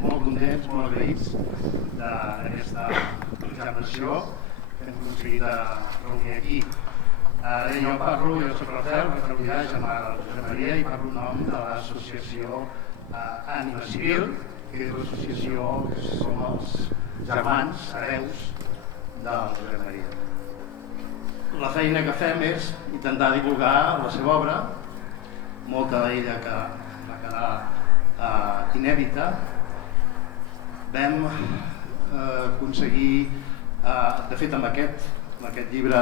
Molt contents, molt agraïts d'aquesta generació que hem aconseguit reunir aquí. Jo soc Rafael, germà de Josep Maria, i parlo en nom de l'associació Ànima Civil, que és l'associació que som els germans, hereus del Josep Maria. La feina que fem és intentar divulgar la seva obra, molta d'ella que va quedar inèdita. Vam aconseguir, de fet amb aquest llibre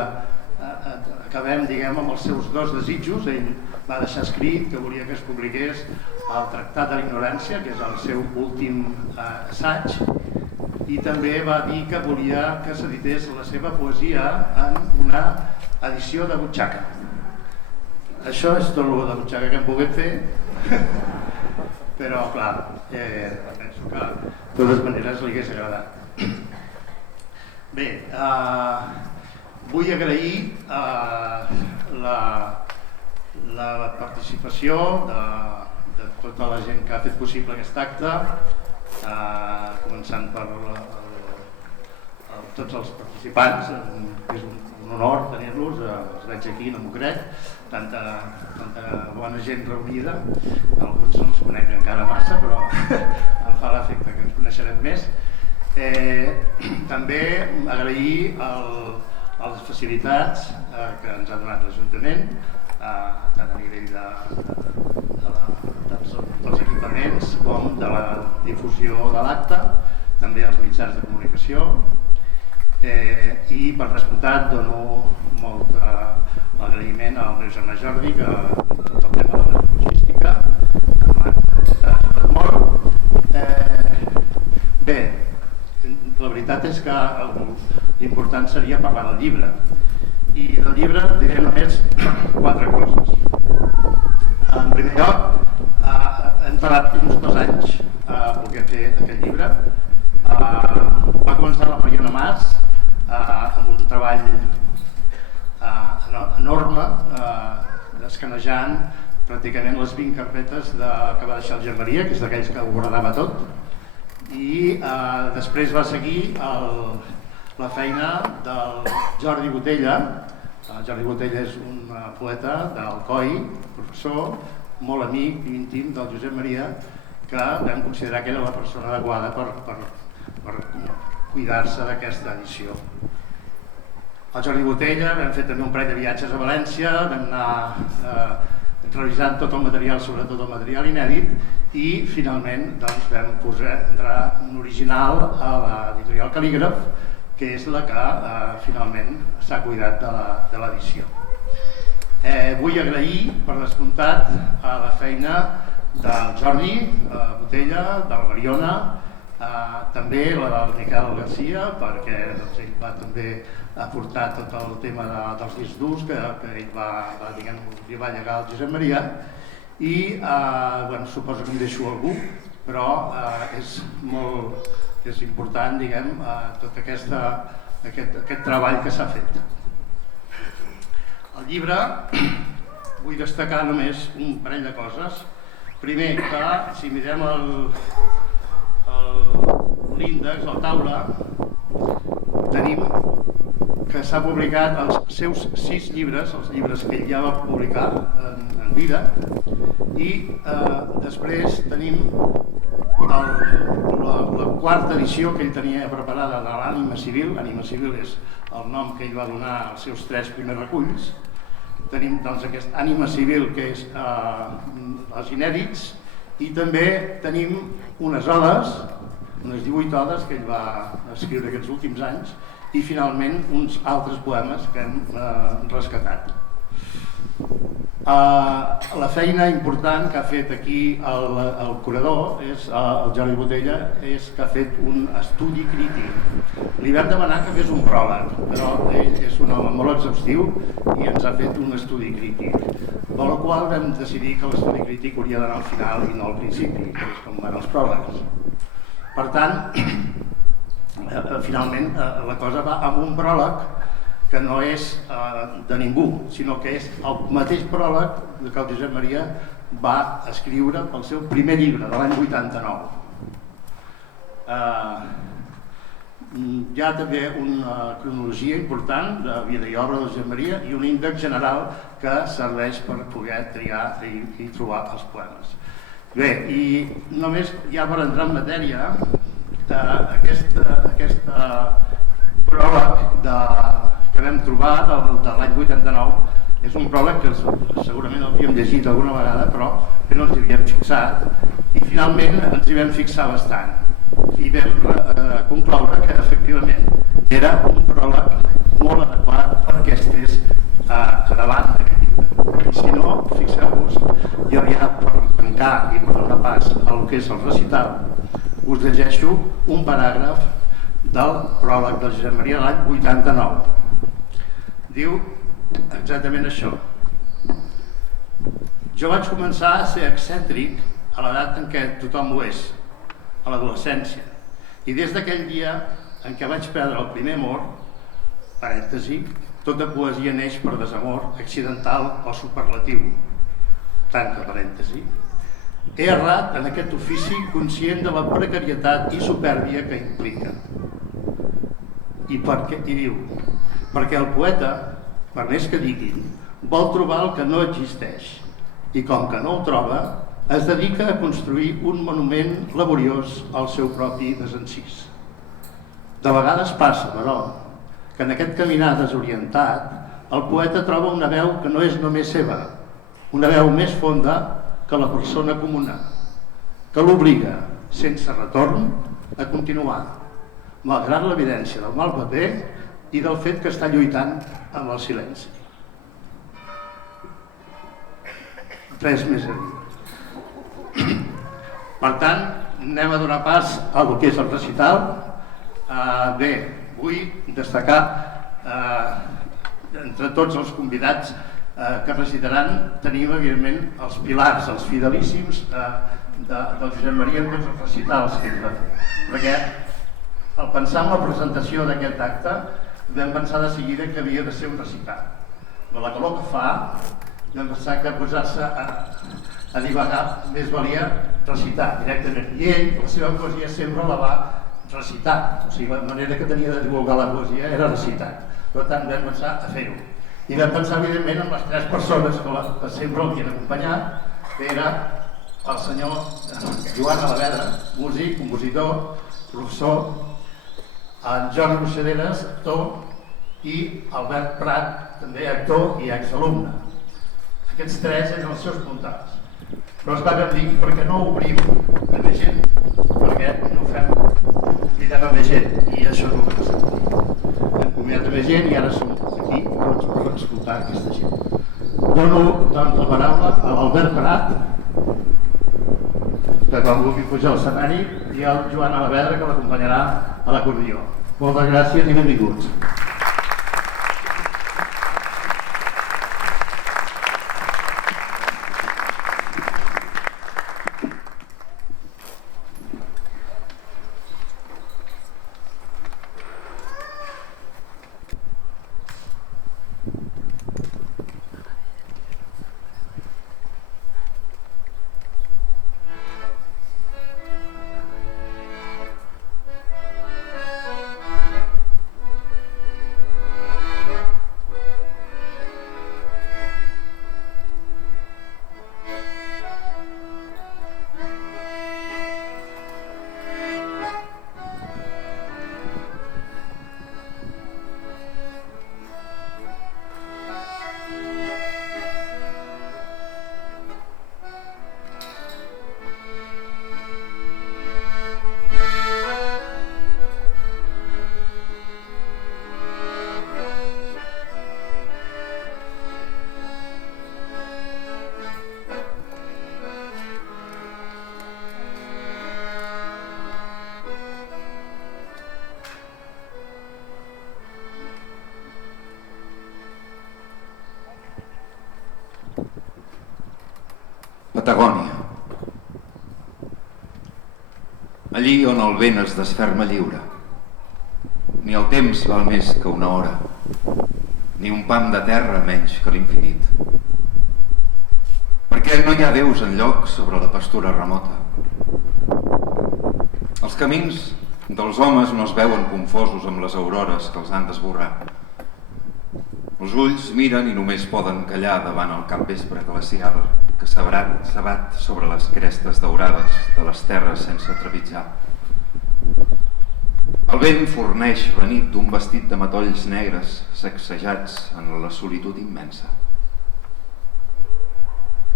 acabem amb els seus dos desitjos. Ell va deixar escrit que volia que es publiqués el Tractat de la Ignorància, que és el seu últim assaig, i també va dir que volia que s'edités la seva poesia en una edició de butxaca. Això és tot el de butxaca que hem pogut fer, però clar, penso que de totes maneres li hagués agradat. Bé, vull agrair la participació de tota la gent que ha fet possible aquest acte, començant per tots els participants. És un honor tenir-los, els veig aquí, no m'ho crec, tanta bona gent reunida. Alguns no els conec encara massa, però em fa l'efecte que ens coneixerem més. També agrair les facilitats que ens ha donat l'Ajuntament, tant a nivell dels equipaments com de la difusió de l'acte, també als mitjans de comunicació, i per descomptat dono molt agraïment al meu germà Jordi, que tot el tema de la logística m'ha ajudat molt. Bé, la veritat és que l'important seria parlar del llibre, i del llibre diré només 4 coses. En primer lloc, hem tardat uns 2 anys a poder fer aquest llibre. Va començar la Mariona Mas amb un treball enorme, escanejant pràcticament les 20 carpetes que va deixar el Josep Maria, que és d'aquells que ho guardava tot, i després va seguir la feina del Jordi Botella. Jordi Botella és un poeta d'Alcoi, professor, molt amic i íntim del Josep Maria, que vam considerar que era la persona adequada per cuidar-se d'aquesta edició. El Jordi Botella, vam fer també un parell de viatges a València, vam anar revisant tot el material, sobretot el material inèdit, i finalment vam entrar un original a l'editorial Cal·lígraf, que és la que finalment s'ha cuidat de l'edició. Vull agrair, per descomptat, la feina del Jordi Botella, de la Mariona, també la del Miquel Garcia, perquè ell va també aportar tot el tema dels discs durs que ell li va llegar al Josep Maria, i suposo que em deixo algú, però és important tot aquest treball que s'ha fet. El llibre, vull destacar només un parell de coses. Primer, que si mirem l'índex, la taula, tenim que s'ha publicat els seus 6 llibres, els llibres que ell ja va publicar en vida, i després tenim la quarta edició que ell tenia preparada de l'Ànima Civil. L'Ànima Civil és el nom que ell va donar als seus 3 primers reculls. Tenim doncs aquest Ànima Civil, que és els inèdits, i també tenim unes odes, unes 18 odes que ell va escriure aquests últims anys, i finalment uns altres poemes que hem rescatat. La feina important que ha fet aquí el curador, el Jordi Botella, és que ha fet un estudi crític. Li vam demanar que fes un pròleg, però ell és un home molt exhaustiu i ens ha fet un estudi crític, per la qual vam decidir que l'estudi crític hauria d'anar al final i no al principi, que és com van els pròlegs. Per tant, finalment la cosa va amb un pròleg que no és de ningú, sinó que és el mateix pròleg que el Josep Maria va escriure pel seu primer llibre, de l'any 89. Hi ha també una cronologia important de vida i obra de Josep Maria i un índex general que serveix per poder triar i trobar els poemes. Bé, i només ja per entrar en matèria, aquest pròleg que vam trobar de l'any 89 és un pròleg que segurament l'havíem llegit alguna vegada, però que no ens hi havíem fixat, i finalment ens hi vam fixar bastant i vam concloure que efectivament era un pròleg molt adequat perquè estés a davant d'aquest llibre. I si no, fixeu-vos, jo ja per tancar i per donar pas al que és el recital, us llegeixo un paràgraf del pròleg de Josep Maria de l'any 89. Diu exactament això. Jo vaig començar a ser excèntric a l'edat en què tothom ho és, a l'adolescència, i des d'aquell dia en què vaig perdre el primer amor, parèntesi, tota poesia neix per desamor accidental o superlatiu, tanca parèntesi. He errat en aquest ofici conscient de la precarietat i supèrbia que implica. I diu, perquè el poeta, per més que diguin, vol trobar el que no existeix i com que no el troba, es dedica a construir un monument laboriós al seu propi desencís. De vegades passa, però, que en aquest caminar desorientat el poeta troba una veu que no és només seva, una veu més fonda que la persona comuna, que l'obliga, sense retorn, a continuar, malgrat l'evidència del mal paper i del fet que està lluitant amb el silenci. Res més a dir. Per tant, anem a donar pas al que és el recital. Bé, vull destacar entre tots els convidats que recitaran, tenim evidentment els pilars, els fidelíssims del Josep Maria en tots els recitals que ell va fer. Perquè al pensar en la presentació d'aquest acte vam pensar de seguida que havia de ser un recital. De la calor que fa, vam pensar que posar-se a divagar més valia recitar directament. I ell, la seva poesia sempre la va recitar, o sigui, la manera que tenia de divulgar la poesia era recitar. Per tant, vam pensar a fer-ho. I vam pensar, evidentment, en les 3 persones que sempre l'havien acompanyat, que era el senyor Joan Alavedra, músic, compositor, professor, en Jordi Buixaderes, actor, i Albert Prat, també actor i exalumne. Aquests 3 eren els seus puntals. Però es va dir, per què no obrim a més gent? Perquè no fem, cridem a més gent, i això és el que s'ha sentit. Hem convidat a més gent i ara som aquí tots per escoltar aquesta gent. Dono doncs la paraula a l'Albert Prat, que quan vulgui pujar al escenari, i al Joan Alavedra, que l'acompanyarà a l'acordió. Moltes gràcies i benvinguts. Patagònia. Allí on el vent es desferma lliure. Ni el temps val més que una hora, ni un pam de terra menys que l'infinit. Perquè no hi ha déus enlloc sobre la pastura remota. Els camins dels homes no es veuen confosos amb les aurores que els han d'esborrar. Els ulls miren i només poden callar davant el capvespre glacial que s'abat sobre les crestes daurades de les terres sense trepitjar. El vent forneix la nit d'un vestit de matolls negres sacsejats en la solitud immensa.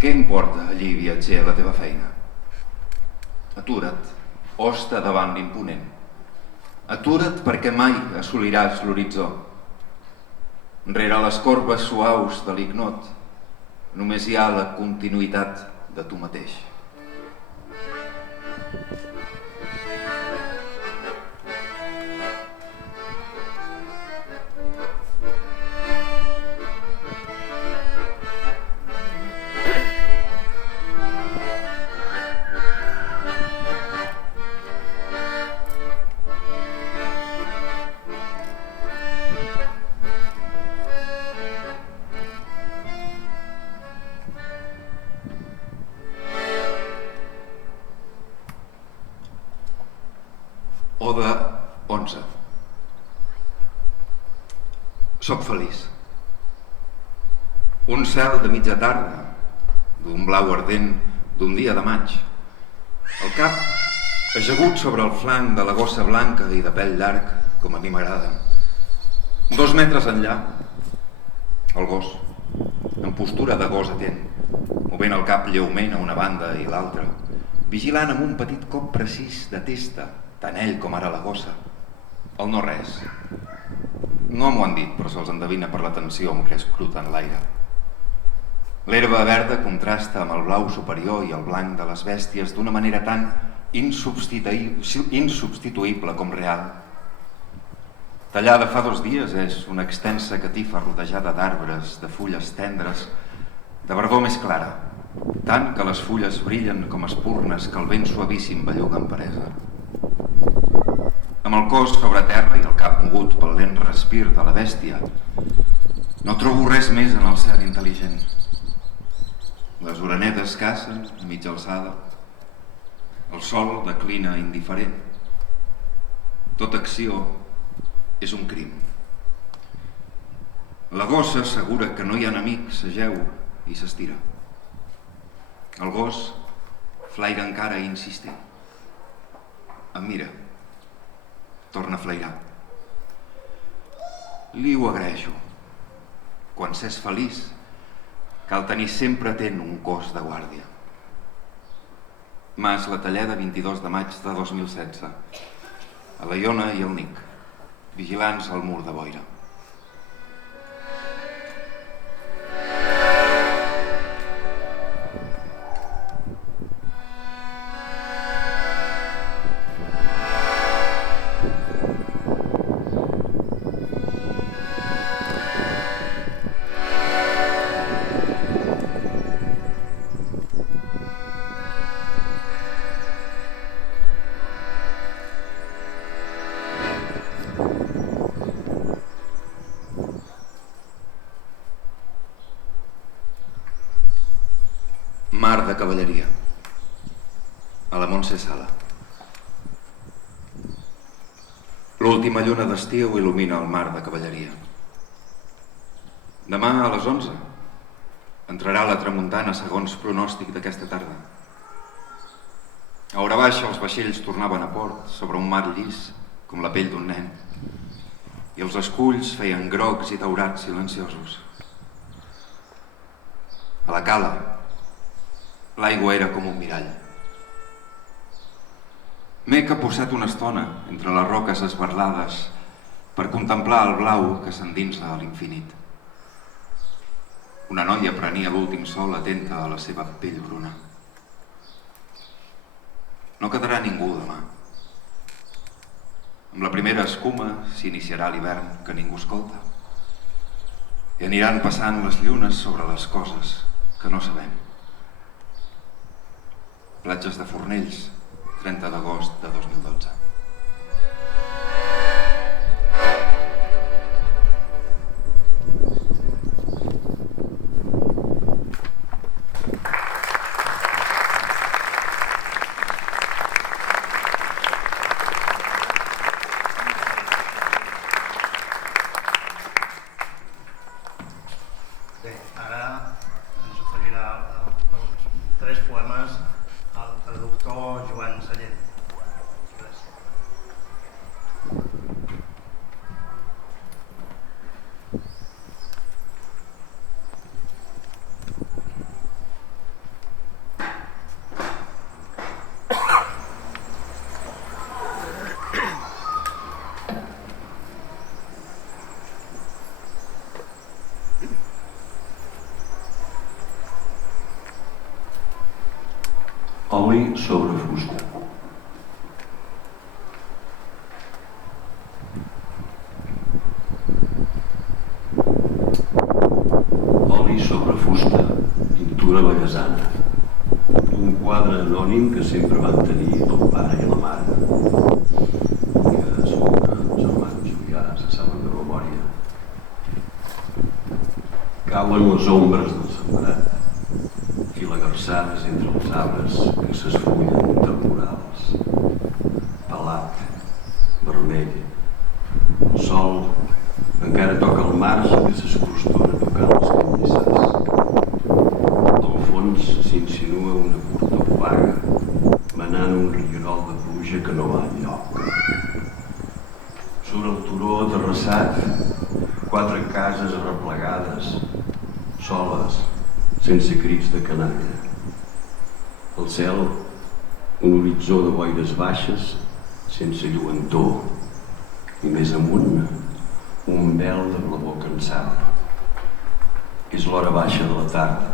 Què importa allí, viatger, la teva feina? Atura't, hoste davant l'imponent. Atura't perquè mai assoliràs l'horitzó. Rere les corbes suaus de l'ignot només hi ha la continuïtat de tu mateix. Oda 11. Soc feliç. Un cel de mitja tarda, d'un blau ardent d'un dia de maig. El cap ajagut sobre el flanc de la gossa blanca i de pèl llarg, com a mi m'agrada. 2 metres enllà, el gos, en postura de gos atent, movent el cap lleument a una banda i l'altra, vigilant amb un petit cop precís de testa, tant ell com ara la gossa. El no res. No m'ho han dit, però se'ls endevina per la tensió amb què escruten l'aire. L'herba verda contrasta amb el blau superior i el blanc de les bèsties d'una manera tan insubstituïble com real. Tallada fa 2 dies és una extensa catifa rodejada d'arbres, de fulles tendres, de verdor més clara, tant que les fulles brillen com espurnes que el vent suavíssim belluga amb peresa. Amb el cos sobre terra i el cap mogut pel lent respir de la bèstia, no trobo res més en el cel intel·ligent. Les orenetes cacen a mitja alçada. El sol declina indiferent. Tota acció és un crim. La gossa assegura que no hi ha enemic, s'ajeu i s'estira. El gos flaira encara insistent. Em mira. Torna a flairar. Li ho agraeixo. Quan s'és feliç, cal tenir sempre atent un cos de guàrdia. Mas La Talleda, 22 de maig de 2016. A la Iona i el Nic, vigilants al mur de boira. Mar de cavalleria, a la Montse Sala. L'última lluna d'estiu il·lumina el mar de cavalleria. Demà a les 11 entrarà la tramuntana segons pronòstic d'aquesta tarda. A hora baixa els vaixells tornaven a port sobre un mar llis com la pell d'un nen i els esculls feien grocs i daurats silenciosos. A la cala l'aigua era com un mirall. M'he capbussat una estona entre les roques esberlades per contemplar el blau que s'endinsa a l'infinit. Una noia prenia l'últim sol atenta a la seva pell bruna. No quedarà ningú demà. Amb la primera escuma s'iniciarà l'hivern que ningú escolta. I aniran passant les llunes sobre les coses que no sabem. Platges de Fornells, 30 d'agost de 2012. Bé, ara ens oferirà tres poemes el traductor Joan Sallent. Gràcies. Oli sobre fusta. Oli sobre fusta, pintura baguesana. Un quadre anònim que sempre van tenir el pare i la mare. Que segur que els germans ja se saben de memòria. Cauen les ombres del sembrat, filagarçades entre els arbres que s'esfullen temporals. Pelat, vermell. El sol encara toca el marge que s'escrostona tocant les canyissars. Al fons s'insinua una curta opaga, manant un rierol de pluja que no va enlloc. Surt el turó terrassat, 4 cases arreplegades, soles, sense crits de canalla. Al cel, un horitzó de boires baixes, sense lluentor, i més amunt, un vel de blavor cansada. És l'hora baixa de la tarda.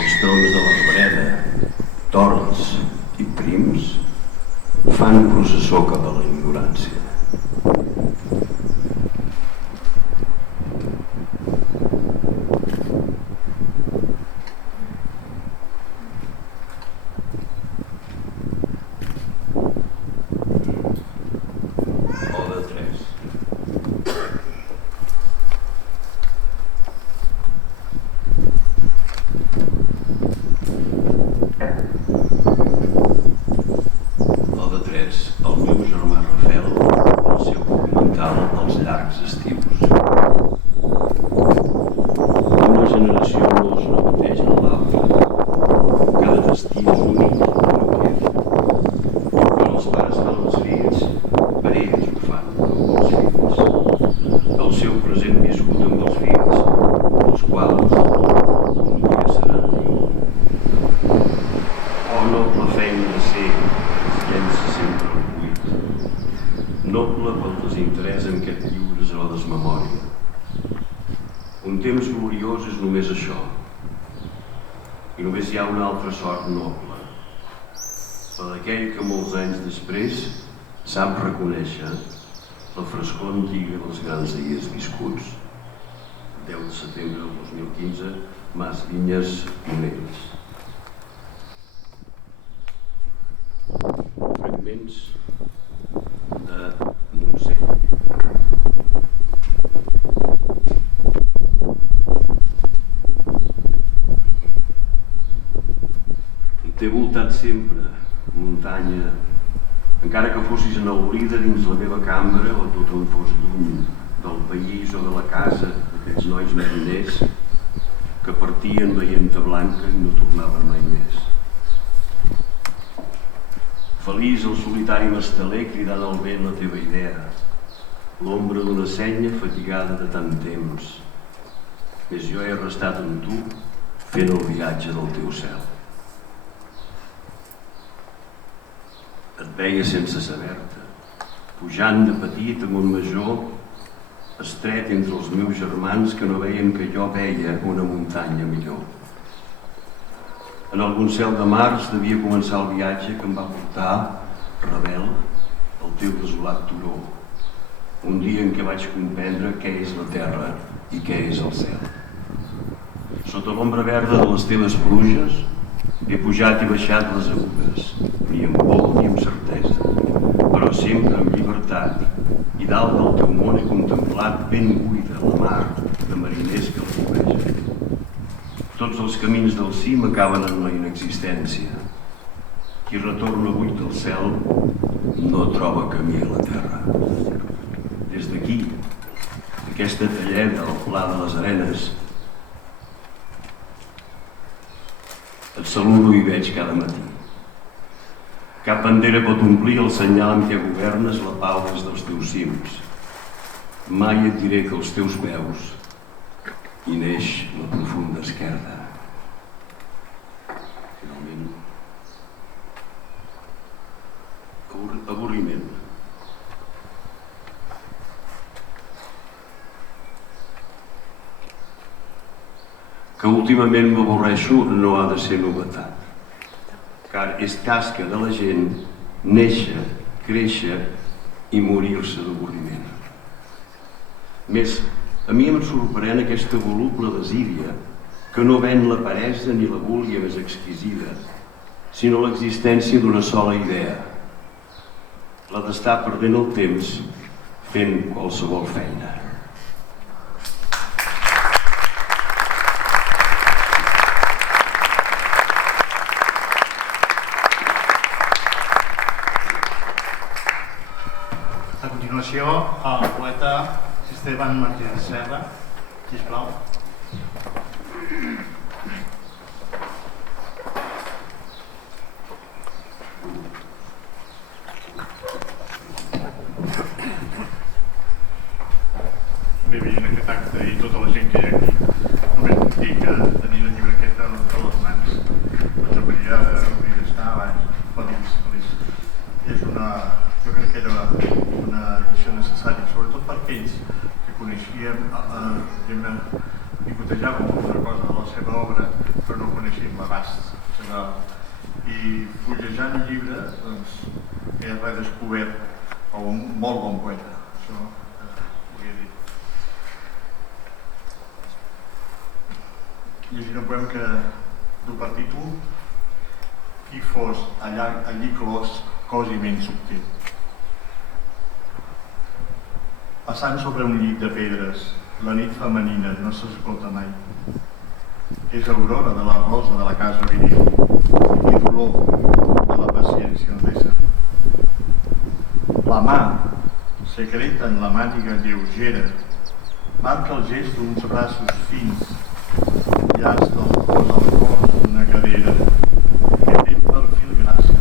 Els troncs de l'arbreda, tords i prims, fan processó cap a la ignorància. Noble pel desinterès en què et lliures a la desmemòria. Un temps gloriós és només això. I només hi ha una altra sort noble. La d'aquell que molts anys després sap reconèixer la frescor antiga dels grans dies viscuts. 10 de setembre del 2015, Mas Vinyes, Monells. Fragments de Montseny. T'he voltat sempre, muntanya, encara que fossis en l'oblida dins la meva cambra o tothom fos lluny del país o de la casa d'aquests nois mariners que partien veient-te blanca i no tornaven mai més. Feliç el solitari masteler cridant al vent la teva idea, l'ombra d'una senya fatigada de tant temps. Més jo he restat amb tu fent el viatge del teu cel. Et veia sense saber-te, pujant de petit a Montmajor, estret entre els meus germans que no veien que jo veia una muntanya millor. En algun cel de març devia començar el viatge que em va portar, rebel, al teu desolat turó. Un dia en què vaig comprendre què és la terra i què és el cel. Sota l'ombra verda de les teves pluges, He pujat i baixat les agudes, ni amb por ni amb certesa, però sempre amb llibertat, i dalt del teu món he contemplat ben buida la mar de mariners que la cobegen. Tots els camins del cim acaben en la inexistència. Qui retorna buit del cel no troba camí a la terra. Des d'aquí, aquesta talleda al pla de les arenes, et saludo i veig cada matí. Cap bandera pot omplir el senyal amb què governes la pau des dels teus cims. Mai et diré que els teus peus hi neix la profunda esquerda. Finalment, avorriment. Que últimament m'avorreixo no ha de ser novetat, car és tasca de la gent néixer, créixer i morir-se d'avorriment. Més, a mi em sorprèn aquesta voluble desídia que no ven la peresa ni la búlia més exquisida, sinó l'existència d'una sola idea, la d'estar perdent el temps fent qualsevol feina. A continuació, el poeta Esteban Martínez Serra, sisplau. Bé, veient aquest acte i tota la gent que hi ha aquí, només puc dir que tenir la llibrequeta a les mans, la Maria hauria d'estar feliç. És jo crec que era una edició necessària, sobretot per aquells que coneixíem, picotejàvem alguna cosa de la seva obra, però no coneixíem l'abast general. I fullejant el llibre, doncs, he redescobert un molt bon poeta, això volia dir. Llegint un poema que du per títol Qui fos allí clos, cos i ment subtil. Passant sobre un llit de pedres, la nit femenina no s'escolta mai. És aurora de la rosa de la casa viril i dolor de la paciència endesa. La mà, secreta en la màniga lleugera, marca el gest d'uns braços fins, llars del cos al cos d'una cadera que té perfil gràcia,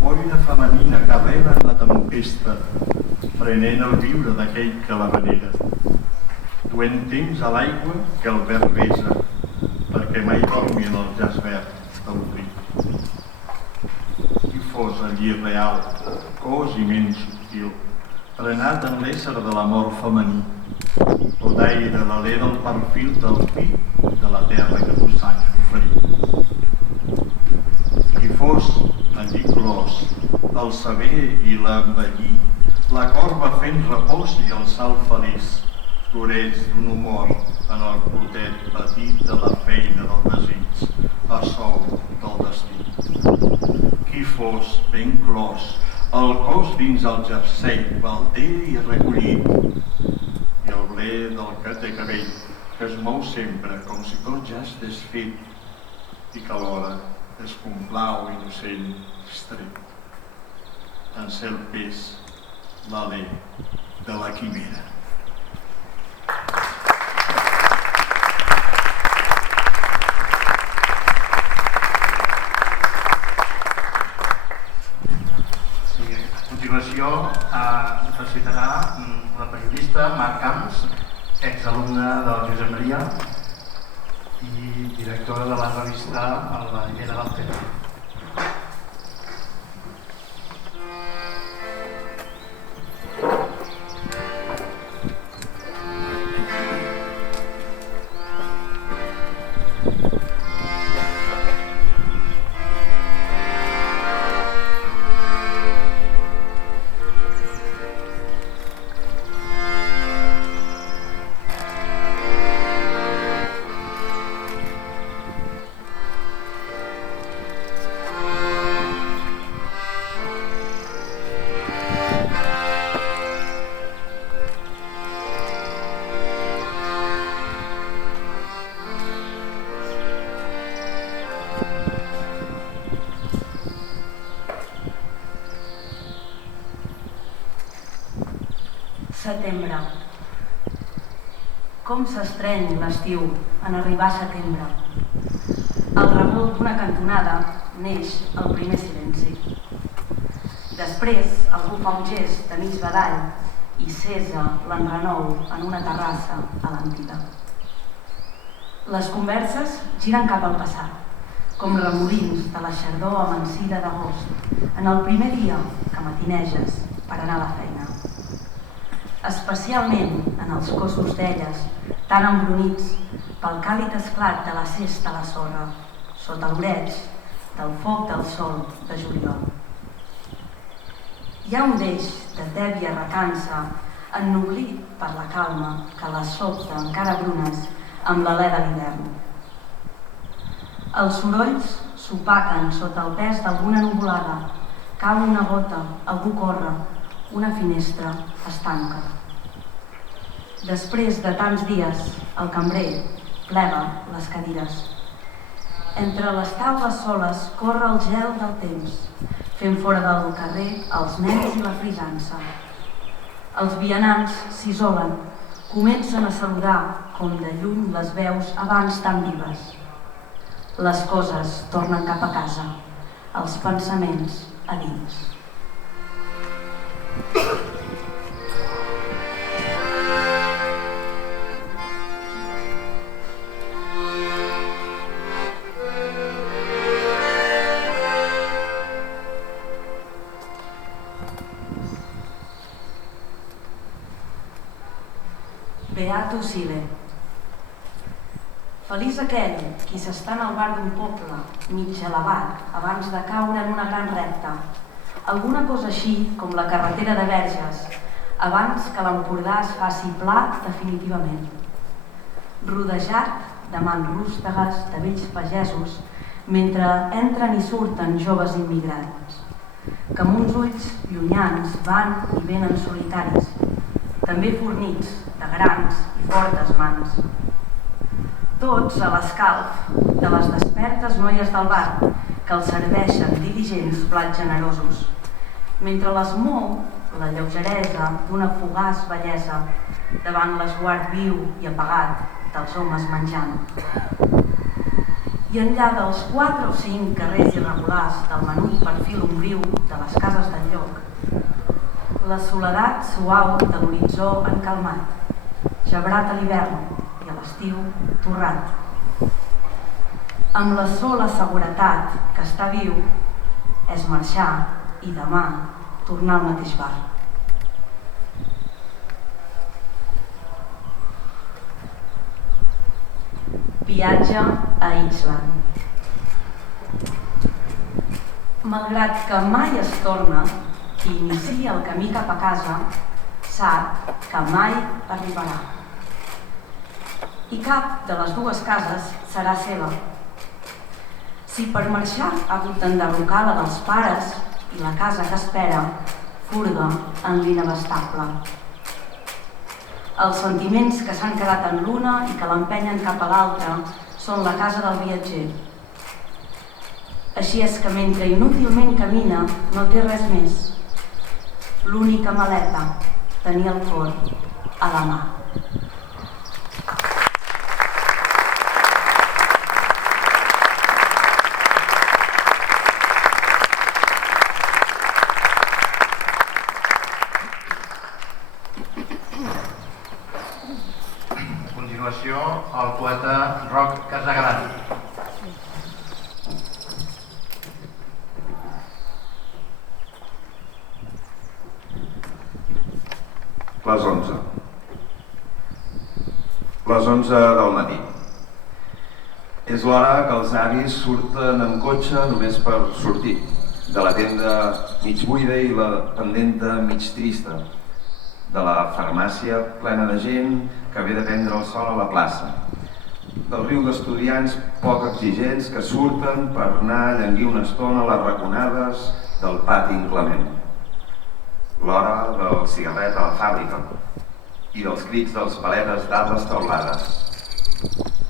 boira femenina que reba en la tempesta, prenent el viure d'aquell que la venera, duent temps a l'aigua que el verd besa, perquè mai dormi en el jaç verd del riu. Qui fos allí real, cos i ment subtil, prenat en l'ésser de l'amor femení, o d'aire l'alè del perfil del pi de la terra que Mussanya oferí. Qui fos allí clos, el saber i l'envellir, la corba fent repòs i el salt feliç, floreix d'un humor en el clotet petit de la feina del desig, a sou del destí. Qui fos ben clos, el cos dins el jersei, balder i recollit, i el ble del que té cabell, que es mou sempre com si tot ja estigués fet i que alhora es complau innocent estret. En ser el pes, l'alè de la quimera. A continuació recitarà la periodista Mar Camps, exalumna del Josep Maria i directora de la revista La Llera del Tema. Setembre. Com s'estreny l'estiu en arribar a setembre. Al revolt d'una cantonada neix el primer silenci. Després algú fa un gest de mig badall i cessa l'enrenou en una terrassa a l'antiga. Les converses giren cap al passat, com remolins de la xardor amansida d'agost, en el primer dia que matineges per anar a la feina. Especialment en els cossos d'elles, tan embrunits pel càlid esclat de la cesta a la sorra, sota l'oreig del foc del sol de juliol. Hi ha un deix de tèbia recança, ennoblit per la calma que les sobta encara brunes amb l'alè de l'hivern. Els sorolls s'opaquen sota el pes d'alguna nuvolada, cau una gota, algú corre, una finestra es tanca. Després de tants dies, el cambrer plega les cadires. Entre les taules soles corre el gel del temps, fent fora del carrer els nens i la frisança. Els vianants s'isolen, comencen a saludar com de lluny les veus abans tan vives. Les coses tornen cap a casa, els pensaments a dins. Beato Sile. Feliç aquell qui s'està en el bar d'un poble, mig elevat, abans de caure en una gran recta. Alguna cosa així com la carretera de Verges, abans que l'Empordà es faci pla definitivament. Rodejat de mans rústegues de vells pagesos, mentre entren i surten joves immigrants, que amb uns ulls llunyans van i venen solitaris, també fornits de grans i fortes mans. Tots a l'escalf de les despertes noies del bar que els serveixen diligents plats generosos, mentre les mou la lleugeresa d'una fugaç bellesa davant l'esguard viu i apagat dels homes menjant. I enllà dels 4 o 5 carrers irregulars del menut perfil ombriu de les cases del lloc, la soledat suau de l'horitzó encalmat, gebrat a l'hivern i a l'estiu torrat. Amb la sola seguretat que estar viu és marxar i demà tornar al mateix bar. Viatge a Island. Malgrat que mai es torna, qui inicia el camí cap a casa sap que mai arribarà. I cap de les dues cases serà seva. Si per marxar ha hagut d'enderrocar la dels pares i la casa que espera furga en l'inabastable. Els sentiments que s'han quedat en l'una i que l'empenyen cap a l'altra són la casa del viatger. Així és que mentre inútilment camina no té res més. L'única maleta, tenir el cor a la mà. A continuació, el poeta Roc Casagran. Les 11. Les 11 del matí. És l'hora que els avis surten amb cotxe només per sortir, de la tenda mig buida i la pendenta mig trista, de la farmàcia plena de gent que ve de prendre el sol a la plaça, del riu d'estudiants poc exigents que surten per anar a llenguir una estona a les raconades del pati inclement. L'hora del cigarret a la fàbrica i dels crits dels paletes d'altres taulades,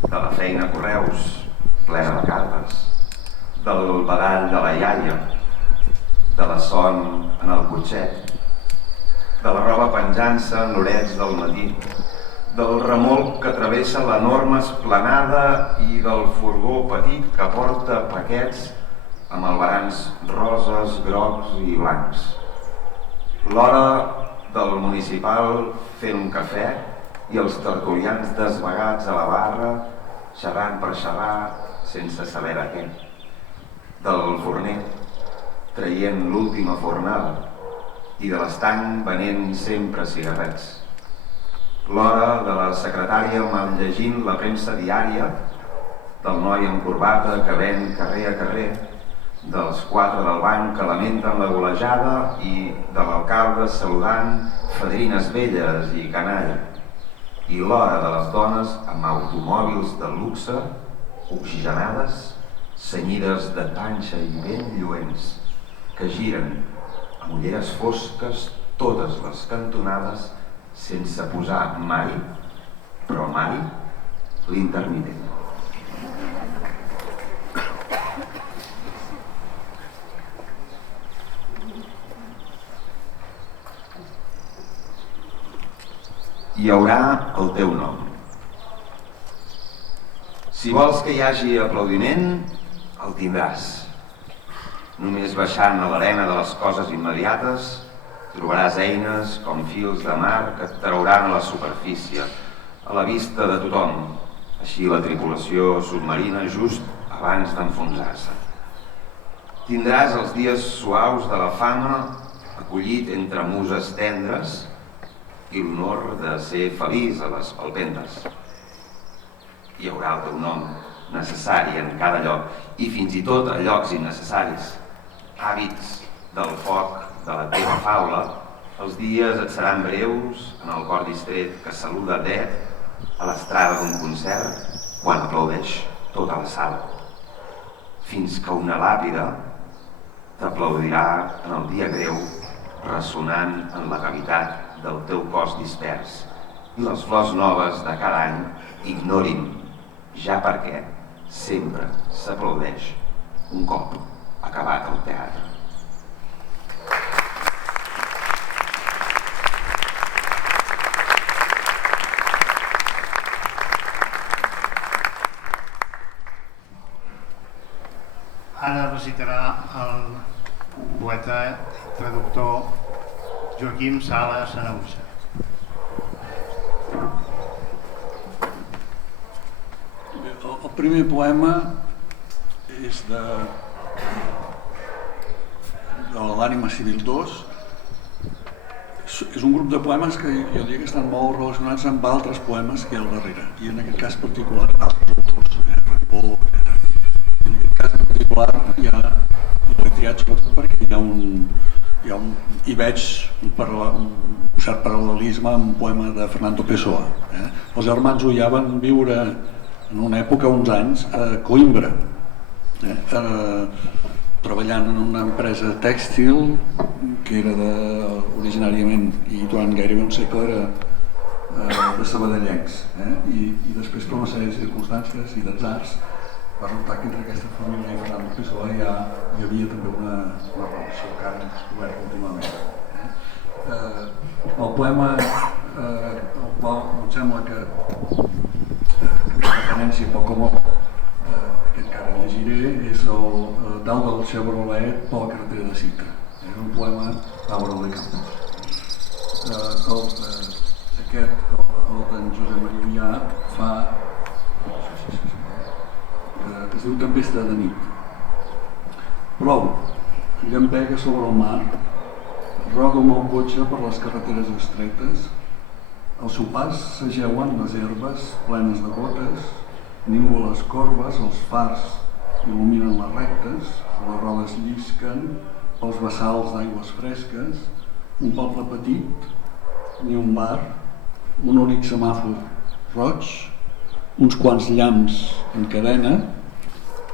de la feina a correus plena de cartes, del badall de la iaia, de la son en el cotxet, de la roba penjant-se en l'orets del matí, del remolc que travessa l'enorme esplanada i del furgó petit que porta paquets amb albarans roses, grocs i blancs. L'hora del municipal fent un cafè i els tertulians desvagats a la barra, xerrant per xerrar sense saber de què. Del forner, traient l'última fornada, i de l'estany venent sempre cigarrets. L'hora de la secretària mal llegint la premsa diària, del noi amb corbata que ven carrer a carrer, dels 4 del banc que lamenten la golejada i de l'alcalde saludant fadrines velles i canalla. I l'hora de les dones amb automòbils de luxe, oxigenades, cenyides de panxa i ben lluents, que giren amb ulleres fosques totes les cantonades sense posar mai, però mai, l'intermitent. Hi haurà el teu nom. Si vols que hi hagi aplaudiment, el tindràs. Només baixant a l'arena de les coses immediates trobaràs eines com fils de mar que et trauran a la superfície, a la vista de tothom, així la tripulació submarina just abans d'enfonsar-se. Tindràs els dies suaus de la fama acollit entre muses tendres i l'honor de ser feliç a les palpentes. Hi haurà el teu nom necessari en cada lloc i fins i tot a llocs innecessaris. Hàbits del foc de la teva faula, els dies et seran breus en el cor distret que saluda dret a l'estrada d'un concert quan aplaudeix tota la sala. Fins que una làpida t'aplaudirà en el dia greu ressonant en la cavitat del teu cos dispers i les flors noves de cada any ignorin ja perquè sempre s'aplaudeix un cop acabat el teatre. Ara recitarà el poeta i traductor Joaquim Sala Sanahuja. El primer poema és de l'Ànima Civil 2. És un grup de poemes que jo diria que estan molt relacionats amb altres poemes que hi ha al darrere, i en aquest cas particular altres autors, Rampó, etc. En aquest cas en particular l'he triat sobretot perquè hi veig un cert paral·lelisme amb un poema de Fernando Pessoa. Els germans Ullà van viure en una època, uns anys, a Coimbra, treballant en una empresa tèxtil que era originàriament i durant gairebé un segle era de sabadellencs, i després per una sèrie de circumstàncies i d'atzars va resultar que entre aquesta família i Fernando Pessoa hi havia també una relació que ara hem descobert últimament. El poema al qual em sembla que fa referència poc o molt, aquest que ara llegiré, és el Dalt del Chevrolet per la carretera de Cinta. És un poema d'Álvaro de Campos. Aquest, el d'en Josep Maria Ullà, fa que es diu Tempesta de nit. Plou, llampega sobre el mar, roda amb el cotxe per les carreteres estretes, al seu pas s'ageuen les herbes plenes de gotes, ningú a les corbes, els fars il·luminen les rectes, les rodes llisquen pels bassals d'aigües fresques, un poble petit, ni un bar, un únic semàfor roig, uns quants llamps en cadena,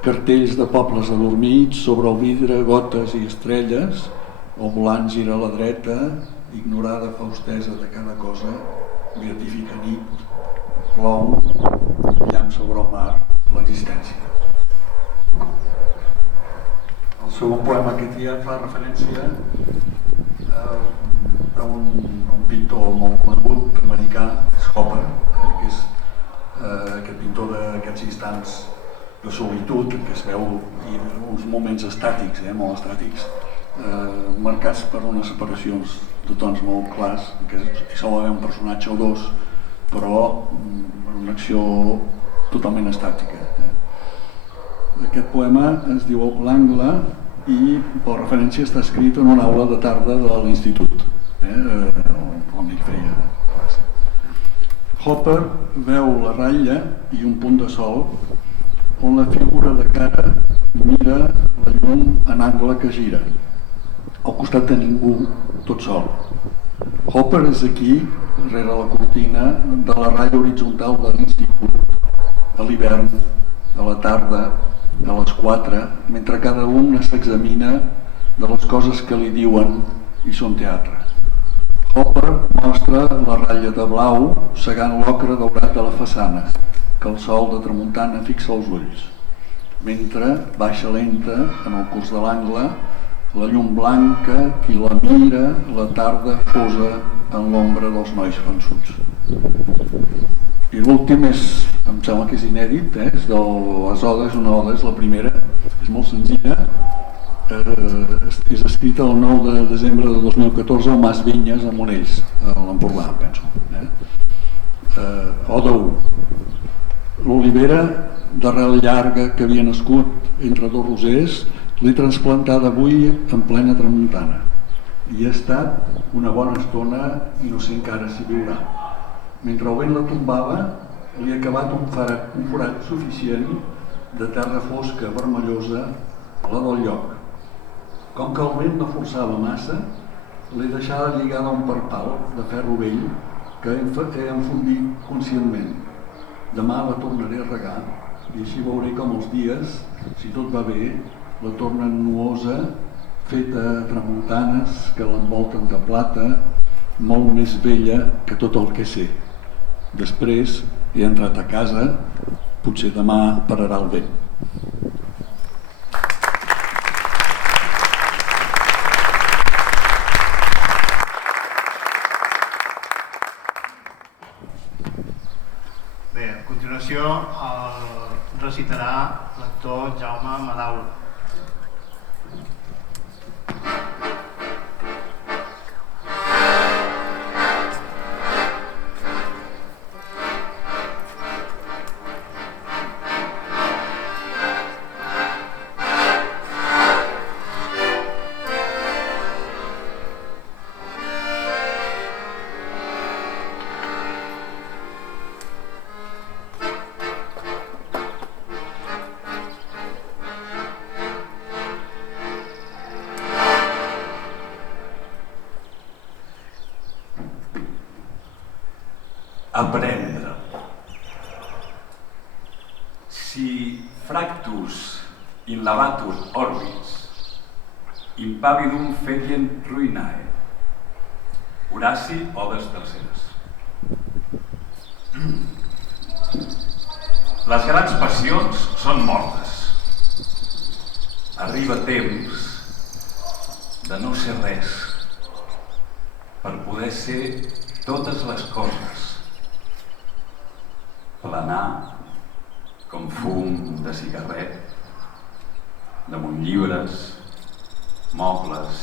cartells de pobles adormits, sobre el vidre gotes i estrelles, el volant gira a la dreta, ignorada faustesa de cada cosa, beatifica nit, plou, llamp sobre el mar, l'existència. El segon poema que he triat fa referència a un pintor molt conegut americà, és Hopper, que és aquest pintor d'aquests instants de solitud, que es veu uns moments estàtics, molt estàtics, marcats per unes separacions de tons molt clars, que hi sol haver un personatge o dos, però una acció totalment estàtica. Aquest poema es diu L'Angle i per referència està escrit en una aula de tarda de l'institut. L'amic feia classe. Hopper veu la ratlla i un punt de sol on la figura de cara mira la llum en angle que gira, al costat de ningú, tot sol. Hopper és aquí, rere la cortina de la ratlla horitzontal de l'institut, a l'hivern, a la tarda, a les 4, mentre cada alumne s'examina de les coses que li diuen i són teatre. Hopper mostra la ratlla de blau segant l'ocre daurat de la façana, que el sol de tramuntana fixa els ulls, mentre baixa lenta en el curs de l'angle la llum blanca, qui la mira, la tarda posa en l'ombra dels nois vençuts. I l'últim em sembla que és inèdit, és de les odes, una oda, és la primera, és molt senzilla, és escrita el 9 de desembre de 2014 al Mas Vinyes a Monells, a l'Empordà, penso. Oda 1. L'olivera d'arrel llarga que havia nascut entre dos rosers l'he transplantada avui en plena tramuntana i ha estat una bona estona i no sé encara si viurà. Mentre el vent la tombava, li he acabat un forat suficient de terra fosca, vermellosa, la del lloc. Com que el vent no forçava massa, l'he deixada lligada a un perpal de ferro vell que he enfundit conscientment. Demà la tornaré a regar i així veuré com els dies, si tot va bé, la tornen nuosa, feta a tramuntanes que l'envolten de plata, molt més vella que tot el que sé. Després he entrat a casa, potser demà pararà el vent. Bé, a continuació el recitarà l'actor Jaume Madaul. Aprendre. Si fractus in lavatur orbis, impavidum fecient ruinae. Horaci, Odes terceres. Les grans passions són mortes. Arriba temps de no ser res per poder ser totes les coses. Planar com fum de cigarret, damunt llibres, mobles,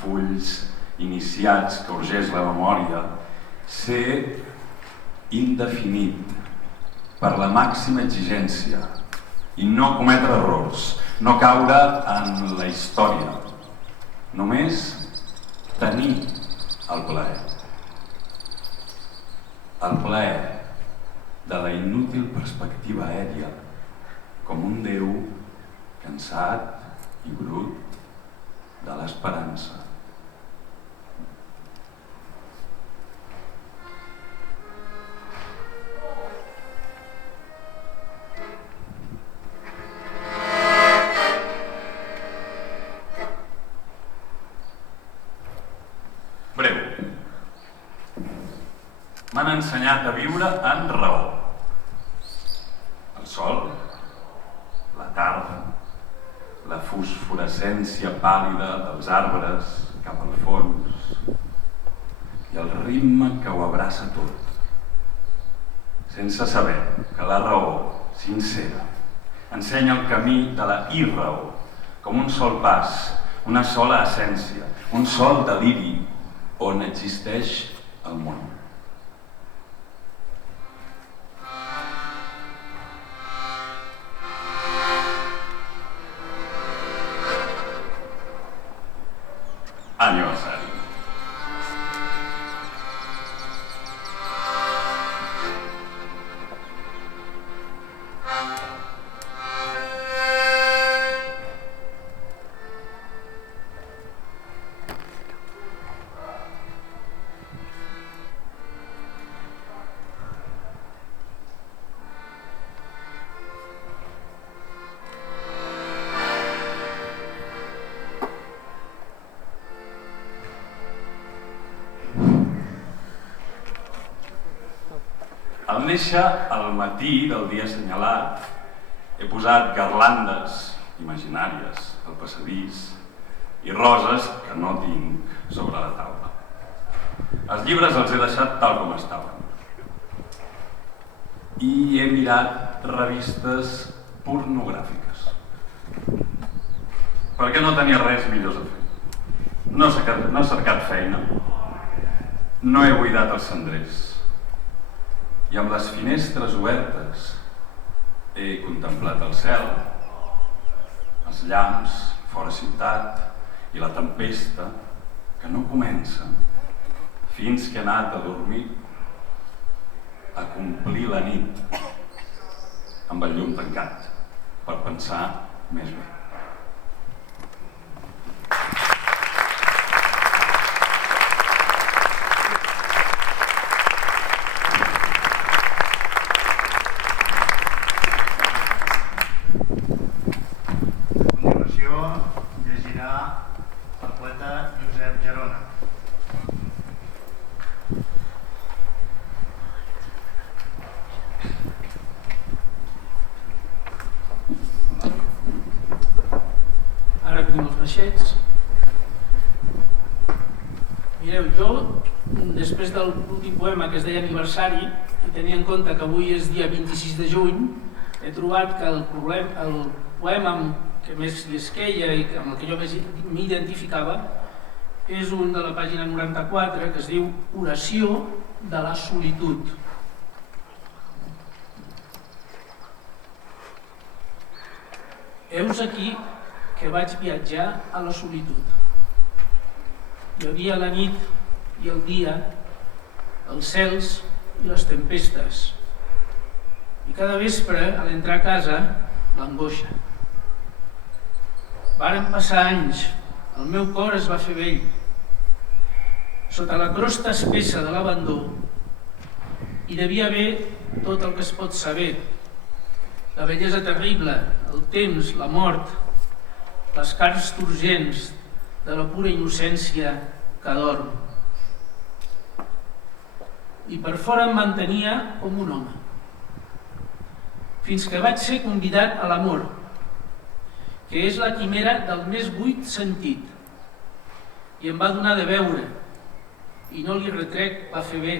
fulls iniciats que urgeix la memòria, ser indefinit per la màxima exigència i no cometre errors, no caure en la història, només tenir el plaer. El plaer de la inútil perspectiva aèria, com un déu cansat i brut de l'esperança. Breu. M'han ensenyat a viure en raó. El sol, la tarda, la fosforescència pàl·lida dels arbres cap al fons, i el ritme que ho abraça tot, sense saber que la raó sincera ensenya el camí de la irraó, com un sol pas, una sola essència, un sol deliri on existeix el món. Aniversari. Al néixer al matí del dia assenyalat, he posat garlandes imaginàries al passadís i roses que no tinc sobre la taula. Els llibres els he deixat tal com estaven. I he mirat revistes pornogràfiques. Perquè no tenia res millor a fer. No he cercat feina. No he buidat els cendrers. I amb les finestres obertes he contemplat el cel, els llamps fora ciutat i la tempesta que no comença fins que he anat a dormir a complir la nit amb el llum tancat per pensar més bé. Mireu, jo, després de l'últim poema que es deia Aniversari, i tenint en compte que avui és dia 26 de juny, he trobat que el poema que més li esqueia i amb el que jo més m'identificava és un de la pàgina 94 que es diu Oració de la solitud. Heus aquí que vaig viatjar a la solitud. Hi havia la nit i el dia, els cels i les tempestes. I cada vespre, a l'entrar a casa, l'angoixa. Varen passar anys, el meu cor es va fer vell. Sota la crosta espessa de l'abandó hi devia haver tot el que es pot saber. La bellesa terrible, el temps, la mort, les carns turgents de la pura innocència que dorm. I per fora em mantenia com un home, fins que vaig ser convidat a l'amor, que és la quimera del més buit sentit, i em va donar de beure, i no li retrec, va fer bé,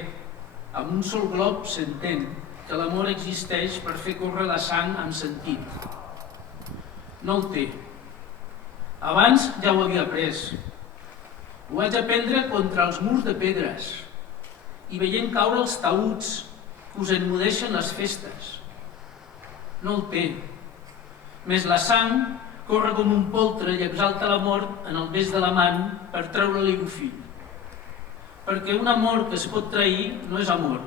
amb un sol glob s'entén que l'amor existeix per fer córrer la sang amb sentit. No el té. Abans ja ho havia après. Ho vaig aprendre contra els murs de pedres i veient caure els taüts que us emmudeixen les festes. No el té. Més la sang corre com un poltre i exalta la mort en el bes de l'amant per treure-li un fill. Perquè un amor que es pot trair no és amor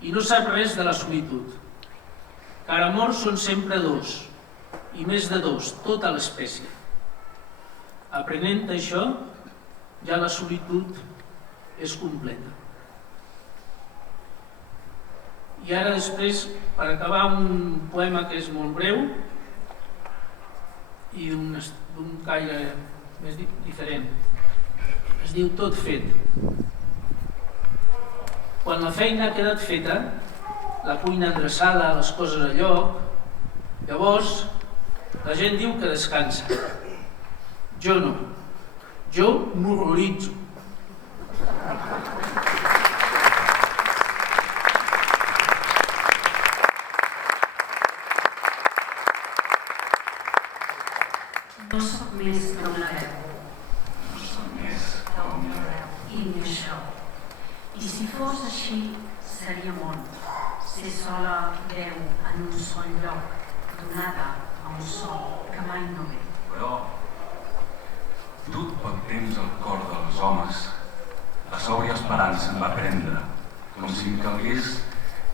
i no sap res de la solitud. Car amors són sempre dos, i més de dos, tota l'espècie. Aprenent això, ja la solitud és completa. I ara després, per acabar, un poema que és molt breu i d'un caire més diferent. Es diu Tot fet. Quan la feina ha quedat feta, la cuina endreçada, les coses a lloc, llavors la gent diu que descansa. Jo no. Jo m'horroritzo. No sóc més que una veu. No sóc més que una veu. I ni això. I si fos així, seria món. Ser sola veu en un sol lloc, donada a un sol que mai no ve. Però dut pel temps el cor dels homes, la sòbria esperança em va prendre, com si em calgués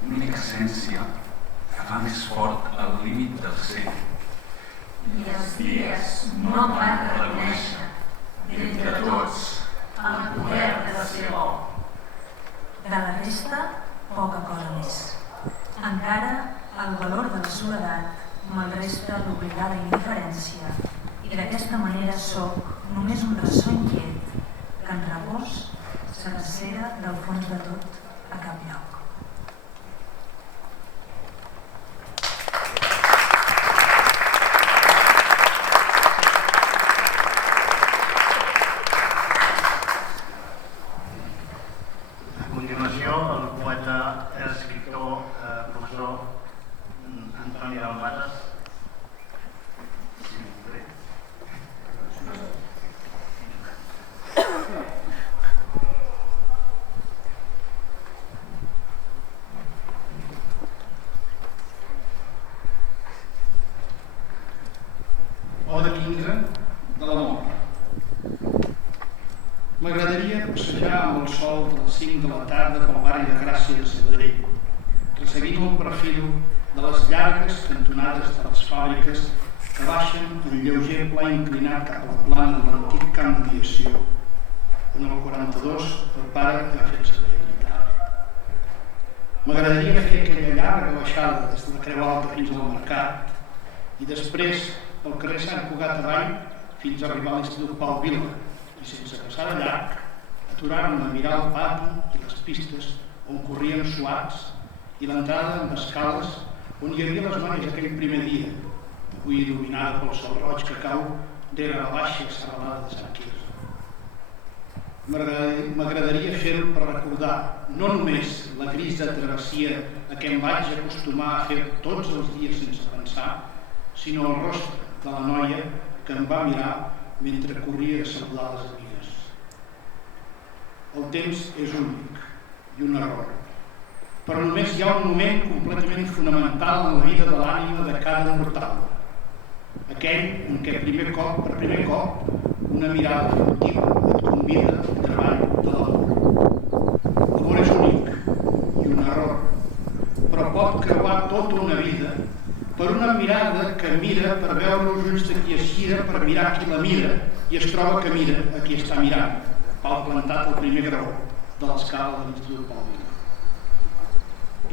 l'única essència que fa més fort el límit del ser. I els dies no em van reconèixer, d'entre tots, el poder de ser bo. De la resta, poca cosa més. Encara, el valor de la soledat me'l resta l'obligada indiferència i d'aquesta manera sóc només un ressò inquiet que en repòs s'arrecera del fons de tot a cap lloc. A continuació, el poeta, escriptor, professor Antoni Dalmases. Oda 15 de l'amor. M'agradaria passejar amb el sol de les 5 de la tarda pel barri de Gràcia de Sabadell, resseguint el perfil de les llargues cantonades de les fàbriques que baixen en lleuger pla inclinat cap a la plana de l'antic camp d'aviació, on el 42 el pare ha fet servir militar. M'agradaria fer aquella llarga baixada des de la Creu Alta fins al mercat i després pel carrer Sant Cugat avall fins a arribar a l'Institut Pau Vila i sense passar de llarg, aturar-me a mirar el pati i les pistes on corrien suats i l'entrada amb escales on hi havia les noies aquell primer dia, avui il·luminada pel sol roig que cau d'era la baixa serralada de Sant Quirze. M'agradaria fer-ho per recordar no només la grisa travessia a què em vaig acostumar a fer tots els dies sense pensar, sinó el rostre de la noia que em va mirar mentre corria a saludar les amigues. El temps és únic i un error, però només hi ha un moment completament fonamental en la vida de l'ànima de cada mortal, aquell en què per primer cop una mirada furtiva et convida al treball de l'amor. L'amor és únic i un error, però pot creuar tota una vida per una mirada que mira per veure els ulls de qui es gira per mirar qui la mira i es troba que mira a qui està mirant, pal plantat al primer graó de l'escala de l'Institut Pau Vila.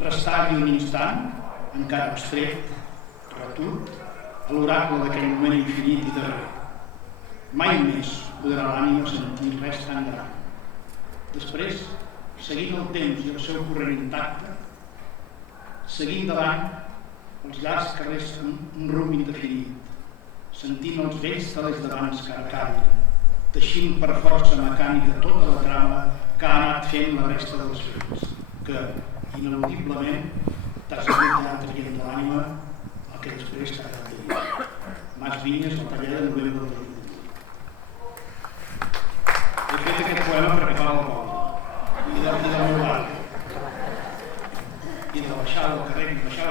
Restar-hi un instant, encara abstret, retut, a l'oracle d'aquell moment infinit i darrer. Mai més podrà l'ànima sentir res tan gran. Després, seguint el temps i el seu corrent intacte, seguint davant els llargs carrers un rumb indefinit, sentint els vells talers d'abans que ara callen, teixint per força mecànica tota la trama que ha anat fent la resta dels fills, que, ineludiblement, t'has hagut traient de l'ànima el que després t'ha de dir. Mas Vinyes, la tallada de novembre del 2018. He fet aquest poema per acabar la bola, i del meu barri, i de baixar al carrer, i baixar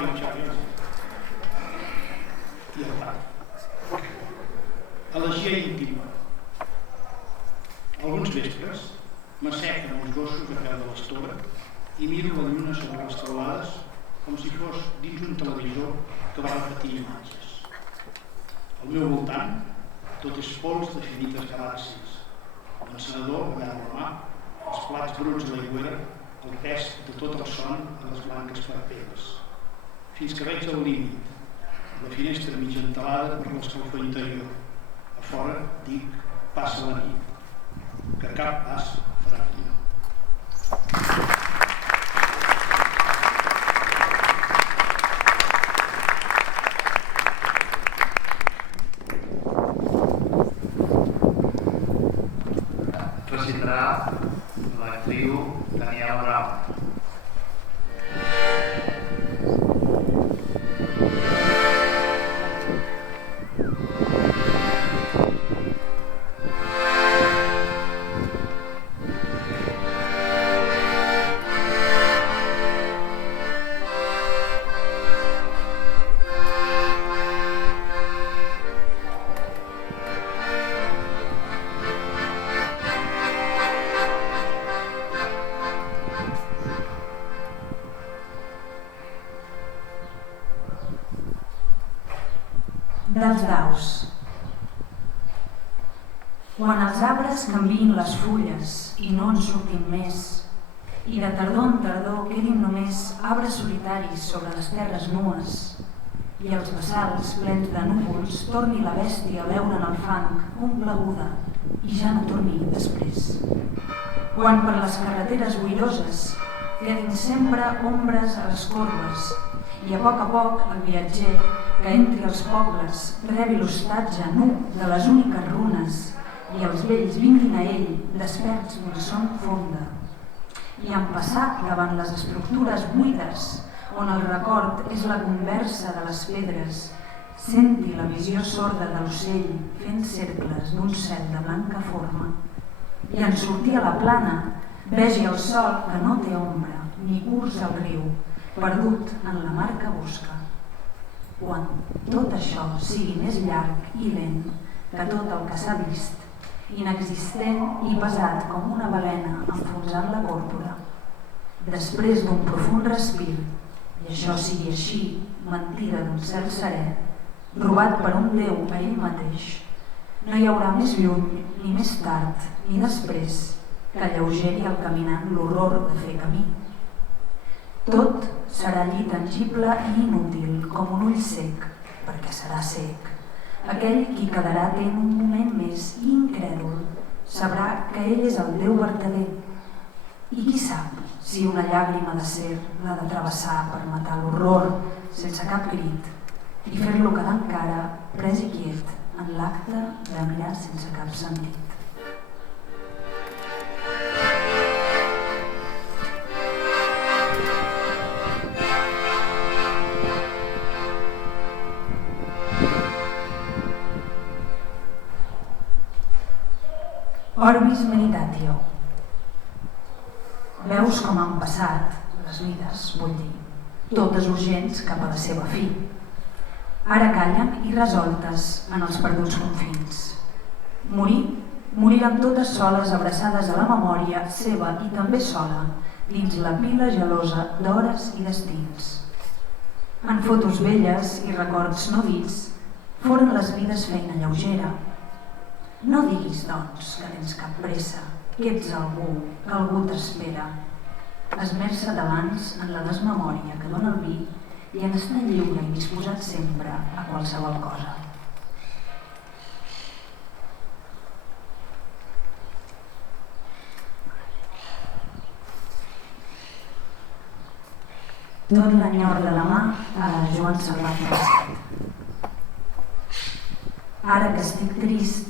i el pare. Elegia íntima. Alguns vespres m'assequen els gossos a peu de l'estora i miro la lluna sobre les teulades com si fos dins un televisor que va repetir imatges. Al meu voltant tot és pols de finites galàxies, l'encenedor allà a la mà, els plats bruts de l'aigüera, el pes de tot el son a les blanques parpelles, fins que veig el límit, la finestra mig entelada per l'escalfor interior. A fora, dic, passa la nit, que cap pas farà millor. Recitarà l'actriu Daniela Bravo. dels daus. Quan els arbres canviïn les fulles i no en surtin més, i de tardor en tardor quedin només arbres solitaris sobre les terres nues, i els bassals plens de núvols torni la bèstia a veure en el fang complaguda i ja no torni després. Quan per les carreteres boiroses quedin sempre ombres a les corbes i a poc el viatger que entri als pobles rebi l'hostatge nu de les úniques runes i els vells vinguin a ell desperts d'un son fonda. I en passar davant les estructures buides on el record és la conversa de les pedres, senti la visió sorda de l'ocell fent cercles d'un cel de blanca forma. I en sortir a la plana vegi el sol que no té ombra ni curs al riu, perdut en la mar que busca. Quan tot això sigui més llarg i lent que tot el que s'ha vist, inexistent i pesat com una balena enfonsant la còrpora, després d'un profund respir, i això sigui així, mentida d'un cel serè, robat per un Déu a ell mateix, no hi haurà més lluny, ni més tard, ni després, que alleugeri al caminant l'horror de fer camí. Tot serà allí tangible i inútil com un ull sec, perquè serà sec. Aquell qui quedarà atent un moment més i incrèdul sabrà que ell és el Déu vertader. I qui sap si una llàgrima de ser l'ha de travessar per matar l'horror sense cap crit i fer-lo quedar encara pres i quiet en l'acte de mirar sense cap sentit. Orbis meditatio. Veus com han passat les vides, vull dir, totes urgents cap a la seva fi. Ara callen irresoltes en els perduts confins. Moriran totes soles abraçades a la memòria seva i també sola, dins la pila gelosa d'hores i destins. En fotos velles i records no dits, foren les vides feina lleugera. No diguis, doncs, que tens cap pressa, que ets algú, que algú t'espera. Esmerça't abans en la desmemòria que dona el vi i en estar lliure i disposat sempre a qualsevol cosa. Tot l'enyor de la mà a Joan Salvat Marcet. Ara que estic trist,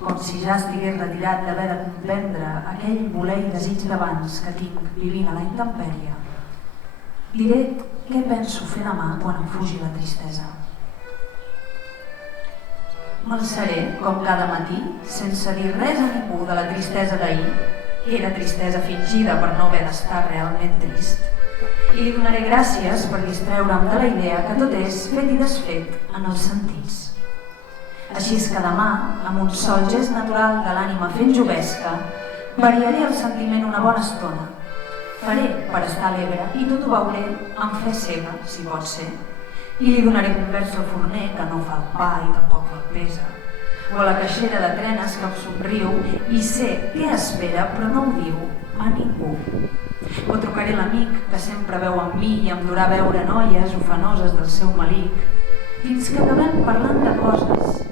com si ja estigués retirat d'haver de comprendre aquell voler i desig d'abans que tinc vivint a la intempèrie, diré què penso fer demà quan em fugi la tristesa. M'alçaré, com cada matí, sense dir res a ningú de la tristesa d'ahir, que era tristesa fingida per no haver d'estar realment trist, i li donaré gràcies per distreure'm de la idea que tot és fet i desfet en els sentits. Així és que demà, amb un sol gest natural de l'ànima fent joguesca, variaré el sentiment una bona estona. Faré per estar alegre i tot ho veuré amb fe cega, si pot ser. I li donaré conversa al forner que no fa el pa i tampoc el pesa, o a la caixera de trenes que em somriu i sé què espera però no ho diu a ningú. O trucaré l'amic que sempre veu amb mi i em durà veure noies ufanoses del seu malic, fins que acabem parlant de coses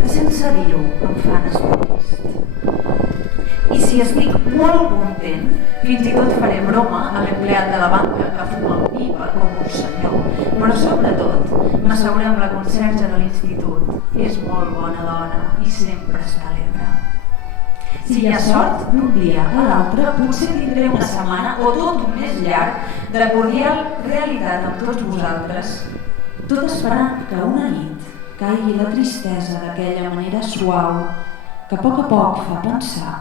que sense dir-ho em fan estar trist. I si estic molt content, fins i tot faré broma a l'empleat de la banca que fuma el pipa com un senyor, però sobretot m'asseuré amb la conserge de l'institut, que és molt bona dona i sempre està alegre. Si hi ha sort, d'un dia a l'altre potser tindré una setmana o tot un mes llarg de cordial realitat amb tots vosaltres, tot esperant que una nit caigui la tristesa d'aquella manera suau que a poc fa pensar,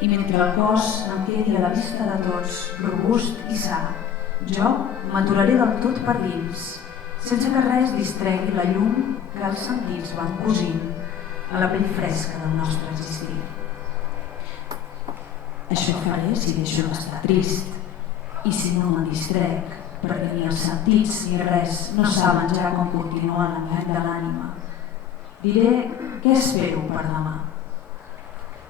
i mentre el cos em quedi a la vista de tots robust i sa, jo m'aturaré del tot per dins, sense que res distregui la llum que els sentits van cosint a la pell fresca del nostre existir. Això faré si deixo d'estar trist, i si no me'n distrec, perquè ni els sentits ni res no saben ja com continuar l'engany de l'ànima, Diré què espero per demà.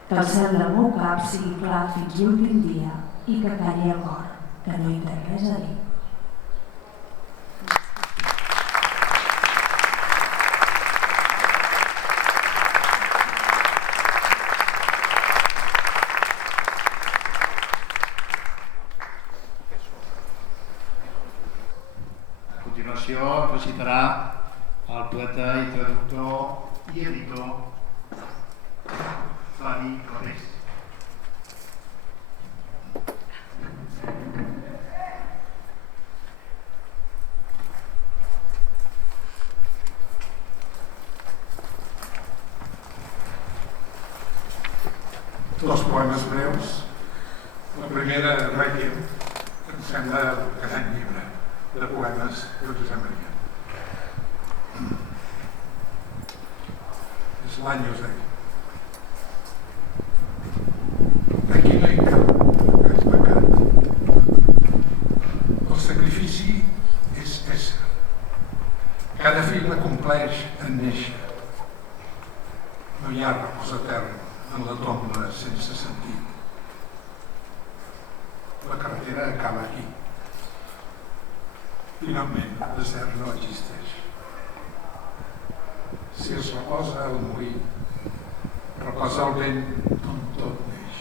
Que el cel del meu cap sigui clar fins l'últim dia i que calli el cor, que no hi té res a dir. A continuació recitarà el poeta i traductor i editor Flavi Clavés. Dos poemes breus. La primera, Requiem, que em sembla un gran llibre de poemes de Josep Maria. És l'Agnus Dei. Aquí no hi cap és pecat. El sacrifici és ésser. Cada fill l'acompleix en néixer. No hi ha repòs etern en la tomba sense sentit. La carretera acaba aquí. Finalment, el desert no existeix. Si es reposa al morir, reposa el vent d'on tot neix.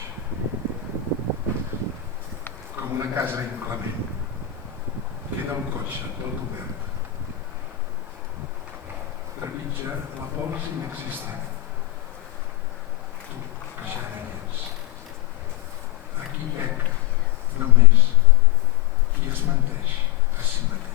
Com una casa inclement, queda un cotxe tot obert. Trepitja la pols inexistent. Tu, que ja no hi ets. Aquí veig només qui es menteix a si mateix.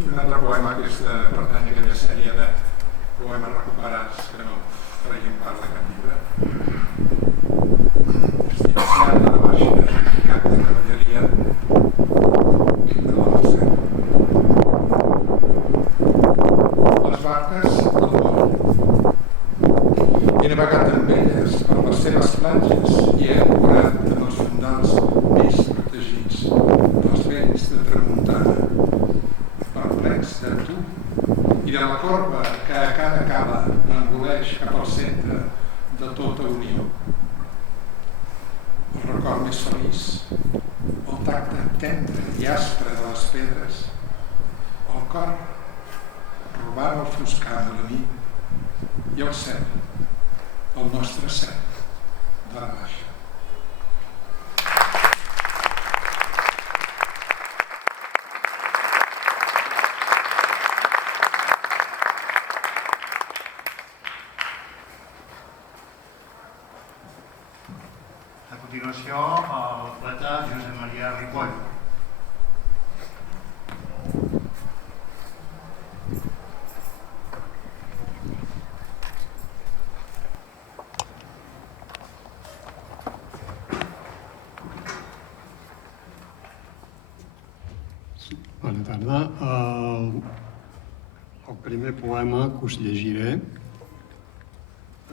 I un altre poema que pertany a aquella sèrie de poemes recuperats que no feien part de cap llibre. Estic Serra de Baixa, cap de cavalleria de la Mercè. Les barques del món. He navegat amb elles per les seves platges i he ancorat en els fondals més protegits dels vents de tramuntana, perplex de tu i de la corba que a cada cala m'engoleix cap al centre de tota unió. El record més feliç, el tacte tendre i aspre de les pedres, el cor robant el foscar de la nit i el cel, el nostre cel de la baixa. A continuació, el poeta Josep Maria Ripoll. Bona tarda. El primer poema que us llegiré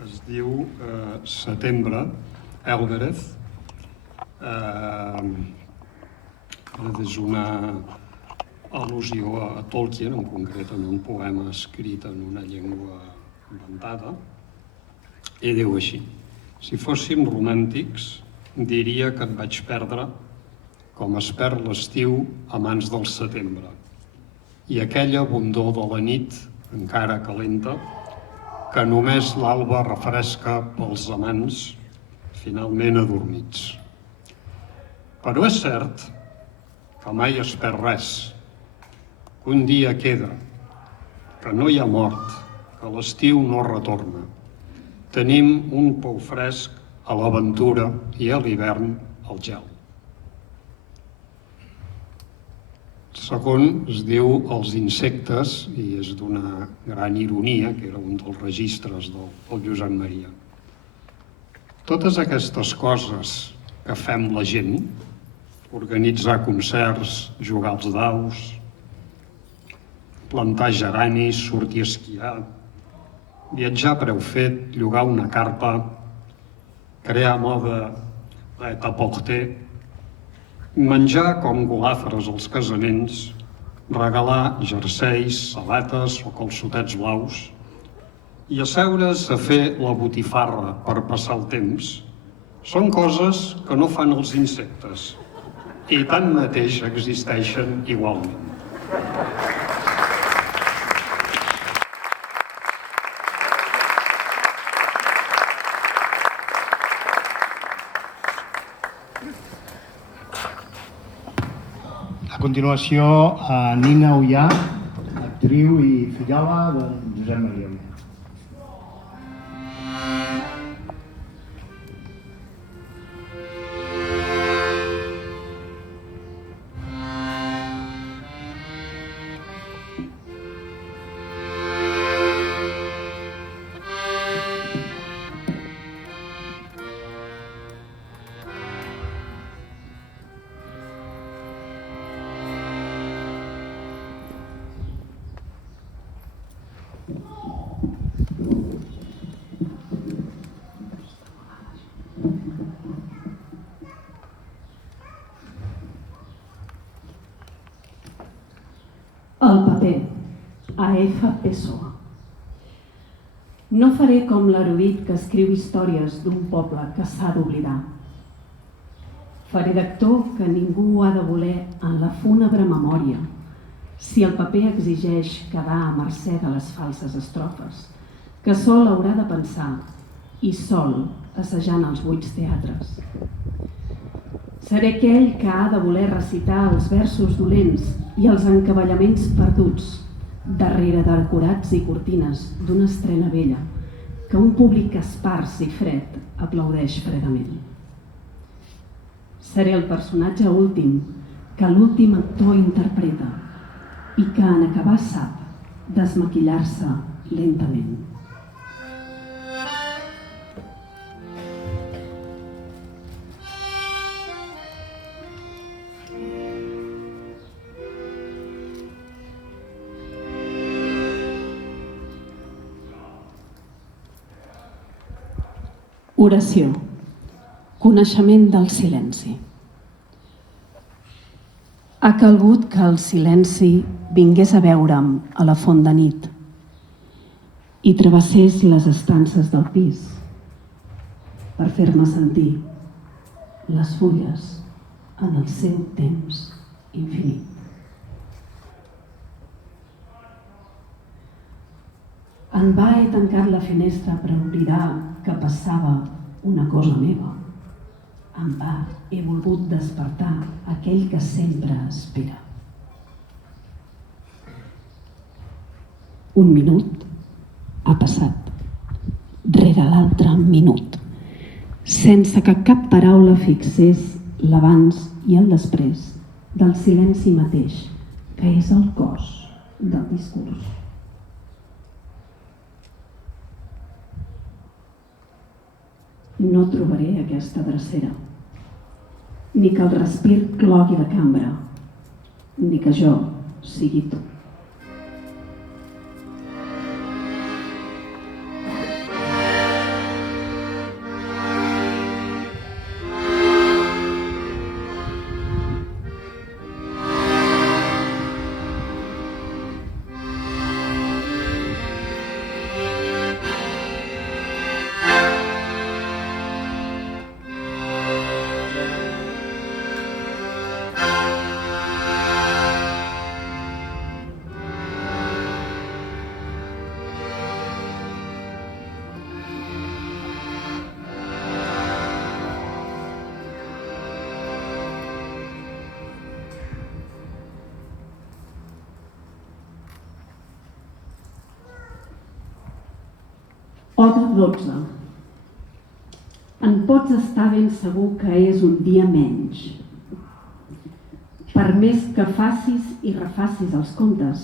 es diu Setembre, Elbereth. És una al·lusió a Tolkien, en concret en un poema escrit en una llengua inventada, i diu així: si fóssim romàntics, diria que et vaig perdre com es perd l'estiu a mans del setembre, i aquella bondor de la nit, encara calenta, que només l'alba refresca pels amants, finalment adormits. Però és cert que mai es perd res, que un dia queda, que no hi ha mort, que l'estiu no retorna. Tenim un pou fresc a l'aventura i a l'hivern al gel. Segon es diu Els insectes, i és d'una gran ironia, que era un dels registres del Josep Maria. Totes aquestes coses que fem la gent, organitzar concerts, jugar als daus, plantar geranis, sortir a esquiar, viatjar a preu fet, llogar una carpa, crear moda à porter, menjar com golàfres als casaments, regalar jerseis, sabates o calçotets blaus i asseure's a fer la botifarra per passar el temps són coses que no fan els insectes i tanmateix existeixen igualment. A continuació, Nina Ullà, actriu i fillola de Josep Maria Ullà. El paper, A.F. Pessoa. No faré com l'erudit que escriu històries d'un poble que s'ha d'oblidar. Faré d'actor que ningú ha de voler en la fúnebre memòria, si el paper exigeix quedar a mercè de les falses estrofes, que sol haurà de pensar i sol assajant els buits teatres. Seré aquell que ha de voler recitar els versos dolents i els encavallaments perduts darrere decorats i cortines d'una estrena vella que un públic espars i fred aplaudeix fredament. Seré el personatge últim que l'últim actor interpreta i que en acabar sap desmaquillar-se lentament. Oració. Coneixement del silenci. Ha calgut que el silenci vingués a veure'm a la font de nit i travessés les estances del pis per fer-me sentir les fulles en el seu temps infinit. En va he tancat la finestra per oblidar que passava una cosa meva. En va he volgut despertar aquell que sempre espera. Un minut ha passat, rere l'altre minut, sense que cap paraula fixés l'abans i el després del silenci mateix, que és el cos del discurs. No trobaré aquesta drecera, ni que el respir clogui la cambra, ni que jo sigui tu. Oda 12. En pots estar ben segur que és un dia menys. Per més que facis i refacis els contes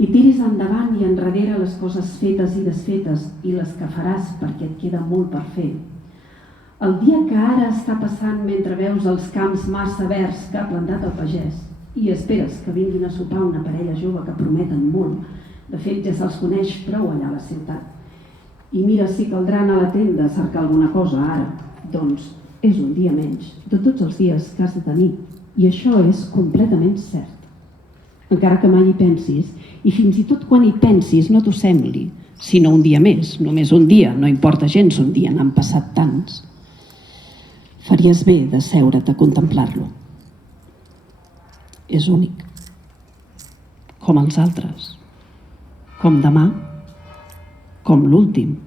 i tiris endavant i enrere les coses fetes i desfetes i les que faràs perquè et queda molt per fer. El dia que ara està passant mentre veus els camps massa verds que ha plantat el pagès i esperes que vinguin a sopar una parella jove que prometen molt, de fet ja se'ls coneix prou allà a la ciutat. I mira si caldrà anar a la tenda a cercar alguna cosa ara. Doncs és un dia menys de tots els dies que has de tenir I això és completament cert. Encara que mai hi pensis, i fins i tot quan hi pensis no t'ho sembli, sinó un dia més, només un dia, no importa gens un dia, n'han passat tants. Faries bé de seure't a contemplar-lo. És únic. Com els altres. Com demà. Com l'últim.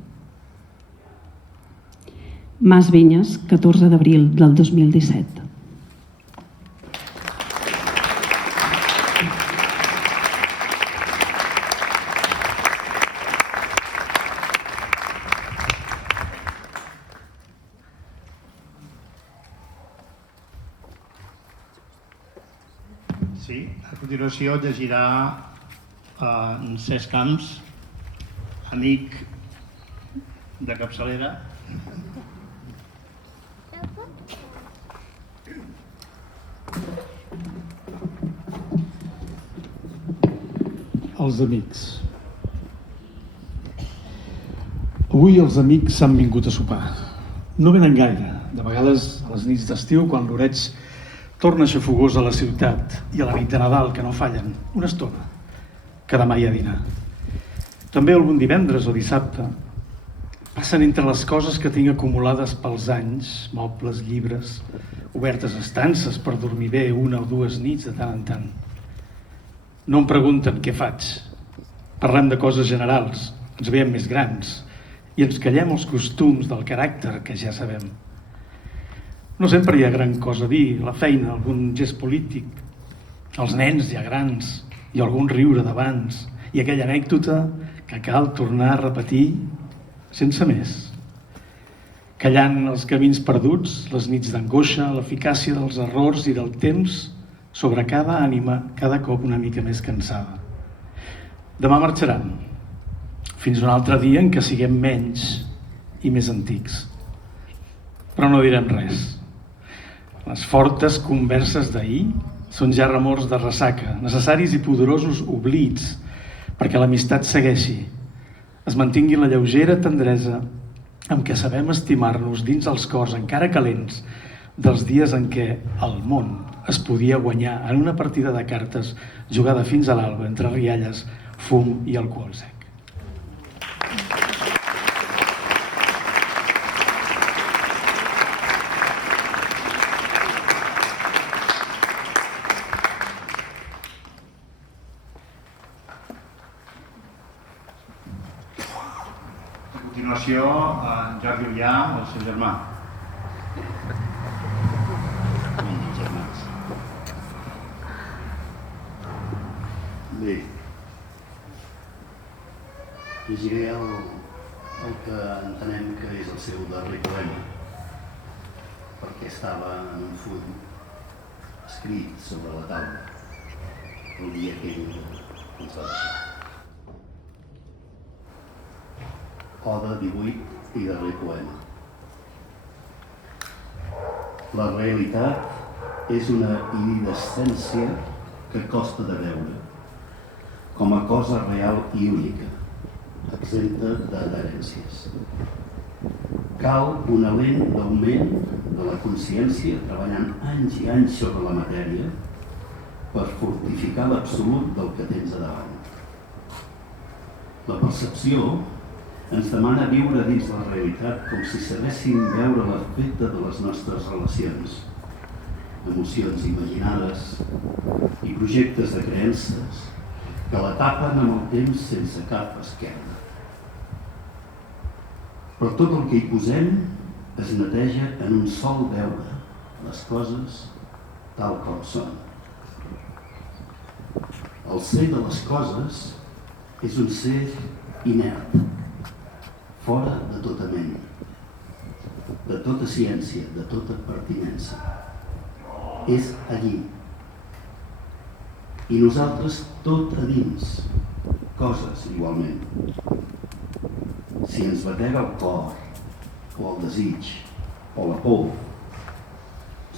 Mas Vinyes, 14 d'abril del 2017. Sí, a continuació llegirà en Cesc Camps, amic de capçalera. Els amics. Avui els amics s'han vingut a sopar. No venen gaire. De vegades, a les nits d'estiu, quan l'oreig torna xafogós a la ciutat, i a la nit de Nadal, que no fallen, una estona, que demà hi ha dinar. També algun divendres o dissabte passen entre les coses que tinc acumulades pels anys, mobles, llibres, obertes estances per dormir bé una o dues nits de tant en tant. No em pregunten què faig. Parlem de coses generals, ens veiem més grans i ens callem els costums del caràcter que ja sabem. No sempre hi ha gran cosa a dir, la feina, algun gest polític, els nens ja grans i algun riure d'abans i aquella anècdota que cal tornar a repetir sense més. Callant els camins perduts, les nits d'angoixa, l'eficàcia dels errors i del temps sobre cada ànima cada cop una mica més cansada. Demà marxaran, fins un altre dia en què siguem menys i més antics. Però no direm res. Les fortes converses d'ahir són ja remors de ressaca, necessaris i poderosos oblits perquè l'amistat segueixi, es mantingui la lleugera tendresa amb què sabem estimar-nos dins els cors encara calents dels dies en què el món es podia guanyar en una partida de cartes jugada fins a l'alba entre rialles, fum i alcohol sec. A continuació, en Jordi Ullà, el seu germà. Bé, llegiré el que entenem que és el seu darrer poema, perquè estava en un full escrit sobre la taula el dia que ell ens va deixar. Oda 18 i darrer poema. La realitat és una iridescència que costa de veure, com a cosa real i única, exempta d'adherències. Cal una lent d'augment de la consciència treballant anys i anys sobre la matèria per fortificar l'absolut del que tens a davant. La percepció ens demana viure dins la realitat com si sabéssim veure l'efecte de les nostres relacions, emocions imaginades i projectes de creences que la tapen amb el temps sense cap esquerda. Però tot el que hi posem es neteja en un sol veure les coses tal com són. El ser de les coses és un ser inert, fora de tota ment, de tota ciència, de tota pertinença. És allí. I nosaltres tot a dins, coses igualment. Si ens batega el cor, o el desig, o la por,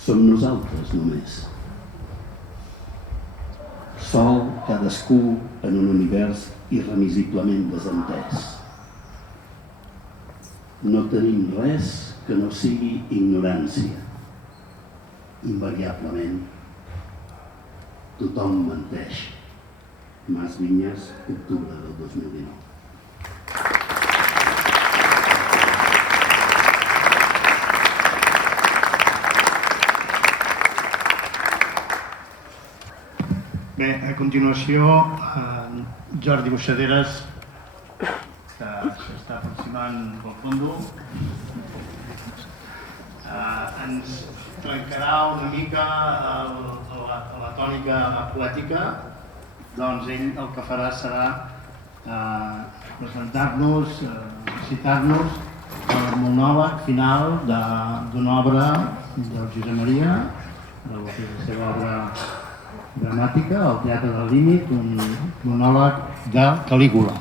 som nosaltres només. Sol cadascú en un univers irremisiblement desentès. No tenim res que no sigui ignorància. Invariablement Tothom menteix. Mas Vinyes, octubre del 2019. Bé, a continuació, Jordi Buixaderes, que s'està aproximant pel fondo, ens trencarà una mica la tònica poètica. Doncs ell el que farà serà presentar-nos, citar-nos el monòleg final d'una obra del Josep Maria, de la seva obra dramàtica, El teatre del límit, un monòleg de Calígula.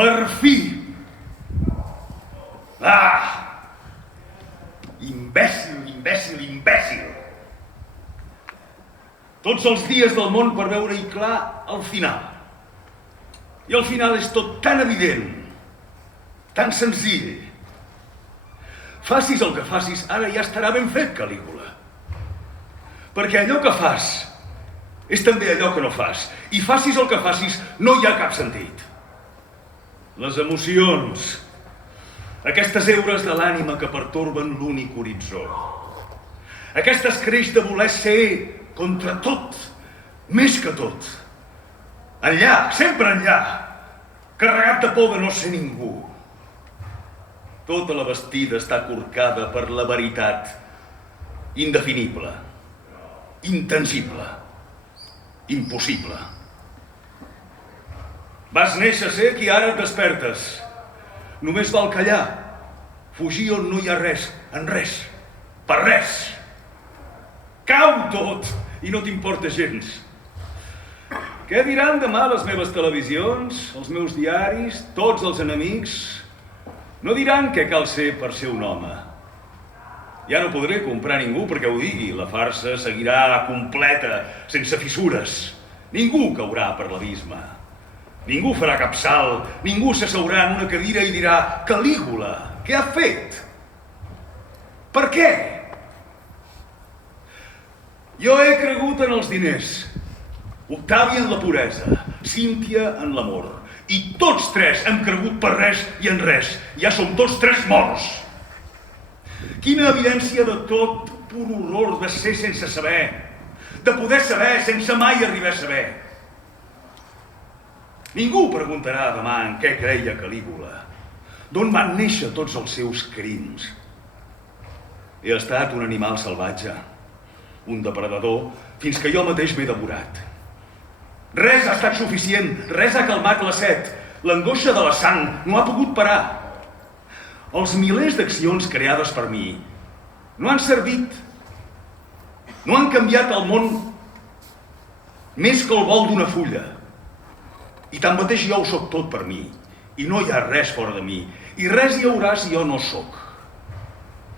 Per fi! Ah! Imbècil, imbècil, imbècil! Tots els dies del món per veure-hi clar el final. I el final és tot tan evident, tan senzill. Facis el que facis, ara ja estarà ben fet, Calígula. Perquè allò que fas és també allò que no fas. I facis el que facis, no hi ha cap sentit. Les emocions, aquestes eures de l'ànima que pertorben l'únic horitzó. Aquest escreix de voler ser contra tot, més que tot. Enllà, sempre enllà, carregat de por de no ser ningú. Tota la vestida està corcada per la veritat indefinible, intangible, impossible. Vas néixer sec i ara et despertes. Només val callar, fugir on no hi ha res, en res, per res. Cau tot i no t'importa gens. Què diran demà les meves televisions, els meus diaris, tots els enemics? No diran què cal ser per ser un home. Ja no podré comprar ningú perquè ho digui. La farsa seguirà completa, sense fissures. Ningú caurà per l'abisme. Ningú farà cap salt, ningú s'asseurà en una cadira i dirà Calígula, què ha fet? Per què? Jo he cregut en els diners, Octavi en la puresa, Cíntia en l'amor, i tots tres hem cregut per res i en res. Ja som tots tres morts. Quina evidència de tot pur horror de ser sense saber, de poder saber sense mai arribar a saber. Ningú preguntarà demà en què creia Calígula, d'on van néixer tots els seus crims. He estat un animal salvatge, un depredador, fins que jo mateix m'he devorat. Res ha estat suficient, res ha calmat la set, l'angoixa de la sang no ha pogut parar. Els milers d'accions creades per mi no han servit, no han canviat el món més que el vol d'una fulla. I tanmateix jo ho soc tot per mi, i no hi ha res fora de mi, i res hi haurà si jo no sóc.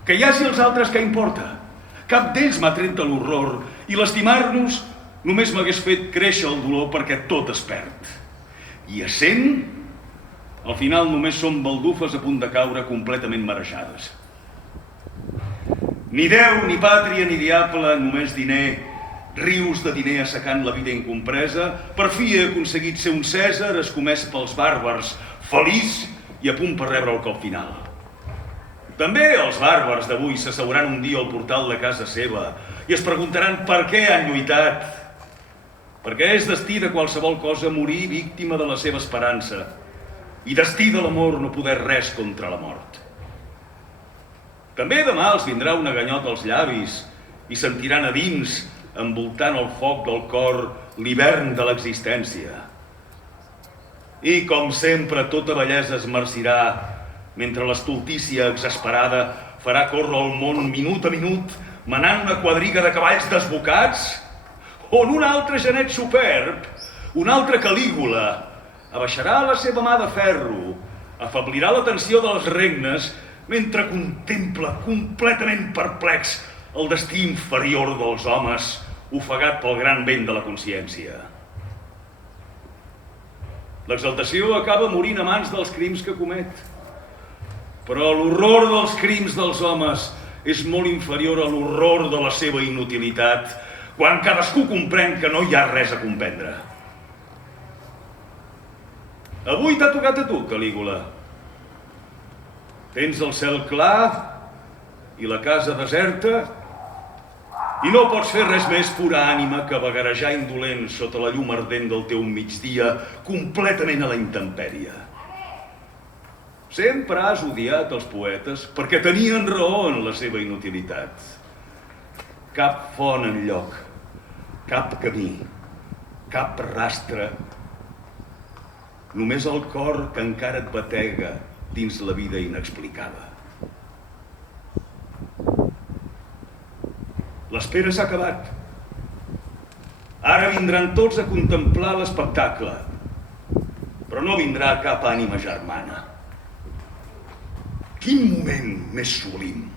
Que hi hagi els altres, què importa? Cap d'ells m'ha tret de l'horror, i l'estimar-nos només m'hagués fet créixer el dolor perquè tot es perd. I essent, al final només som baldufes a punt de caure completament marejades. Ni Déu, ni pàtria, ni diable, només diner, rius de diner assecant la vida incompresa, per fi he aconseguit ser un Cèsar escomès pels bàrbars, feliç i a punt per rebre el cop final. També els bàrbars d'avui s'asseuran un dia al portal de casa seva i es preguntaran per què han lluitat. perquè és destí de qualsevol cosa morir víctima de la seva esperança i destí de l'amor no poder res contra la mort. També demà els vindrà una ganyota als llavis i sentiran a dins, envoltant el foc del cor, l'hivern de l'existència. I, com sempre, tota bellesa es marcirà, mentre l'estultícia exasperada farà córrer el món minut a minut, manant una quadriga de cavalls desbocats, on un altre genet superb, un altre Calígula, abaixarà la seva mà de ferro, afeblirà la tensió dels regnes, mentre contempla completament perplex el destí inferior dels homes, ofegat pel gran vent de la consciència. L'exaltació acaba morint a mans dels crims que comet, però l'horror dels crims dels homes és molt inferior a l'horror de la seva inutilitat, quan cadascú comprèn que no hi ha res a comprendre. Avui t'ha tocat a tu, Calígula. Tens el cel clar i la casa deserta i no pots fer res més, pura ànima, que vagarejar indolent sota la llum ardent del teu migdia, completament a la intempèrie. Sempre has odiat els poetes perquè tenien raó en la seva inutilitat. Cap font enlloc, cap camí, cap rastre, només el cor que encara et batega dins la vida inexplicada. L'espera s'ha acabat. Ara vindran tots a contemplar l'espectacle, però no vindrà cap ànima germana. Quin moment més sublim!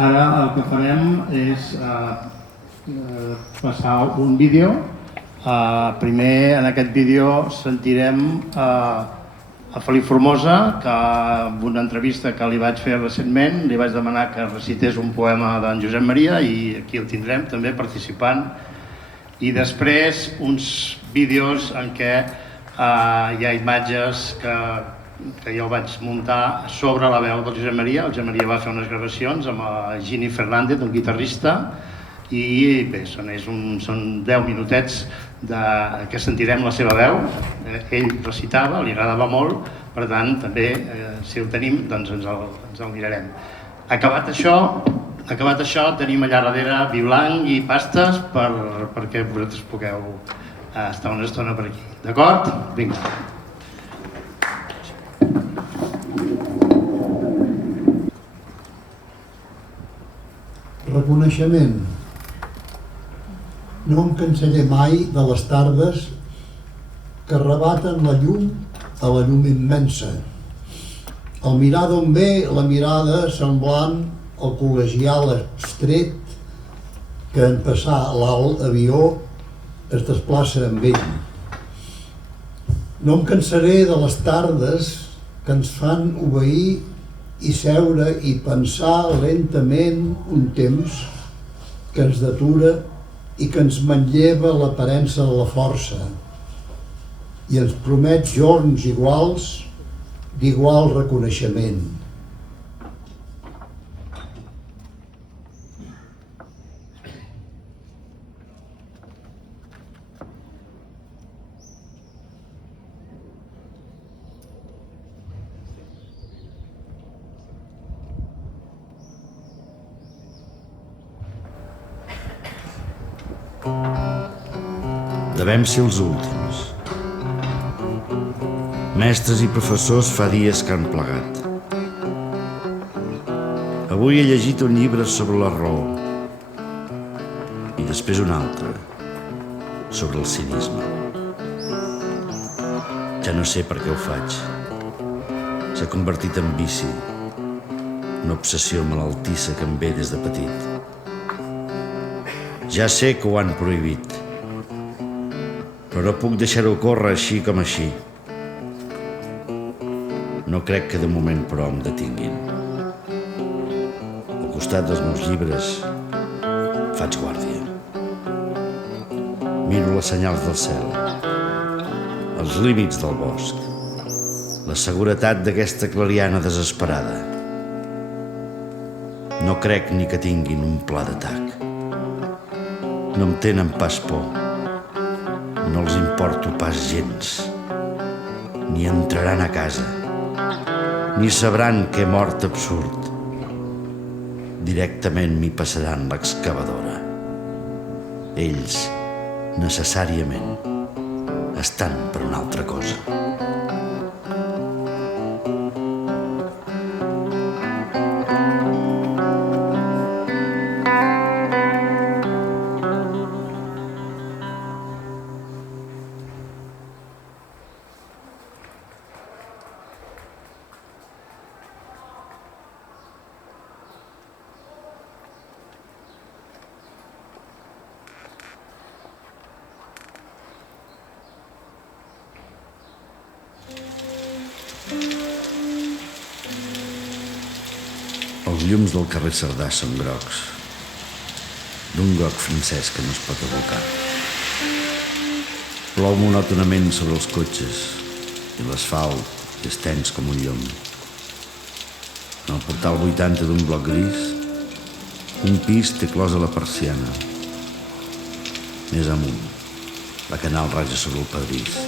Ara el que farem és passar un vídeo. Primer, en aquest vídeo sentirem a Felip Formosa, que en una entrevista que li vaig fer recentment li vaig demanar que recités un poema d'en Josep Maria i aquí el tindrem també participant. I després uns vídeos en què hi ha imatges que jo vaig muntar sobre la veu del Josep Maria. El Josep Maria va fer unes gravacions amb el Gini Fernández, un guitarrista, i bé, són 10 minutets que sentirem la seva veu. Ell recitava, li agradava molt, per tant, també, si el tenim, doncs ens el mirarem. Acabat això, tenim allà darrere vi blanc i pastes perquè vosaltres pugueu estar una estona per aquí. D'acord? Vinga. Reconeixement. No em cansaré mai de les tardes que arrebaten la llum a la llum immensa. Al mirar d'on ve la mirada semblant al col·legial estret que en passar l'alt avió es desplaça amb ell. No em cansaré de les tardes que ens fan obeir i seure i pensar lentament un temps que ens detura i que ens manlleva l'aparença de la força i ens promet jorns iguals d'igual reconeixement. Devem ser els últims. Mestres i professors fa dies que han plegat. Avui he llegit un llibre sobre la raó i després un altre sobre el cinisme. Ja no sé per què ho faig. s'ha convertit en vici, una obsessió malaltissa que em ve des de petit. Ja sé que ho han prohibit, però no puc deixar-ho córrer així com així. No crec que de moment, però, em detinguin. Al costat dels meus llibres faig guàrdia. Miro les senyals del cel, els límits del bosc, la seguretat d'aquesta clariana desesperada. No crec ni que tinguin un pla d'atac. No em tenen pas por. No els importo pas gens. Ni entraran a casa, ni sabran que he mort absurd. Directament m'hi passaran l'excavadora. Ells, necessàriament, estan per una altra cosa. Els llums del carrer Cerdà són grocs, d'un groc francès que no es pot abocar. Plou monòtonament sobre els cotxes i l'asfalt és tens com un llom. En el portal 80 d'un bloc gris, un pis té closa la persiana. Més amunt, la canal raja sobre el pedrís.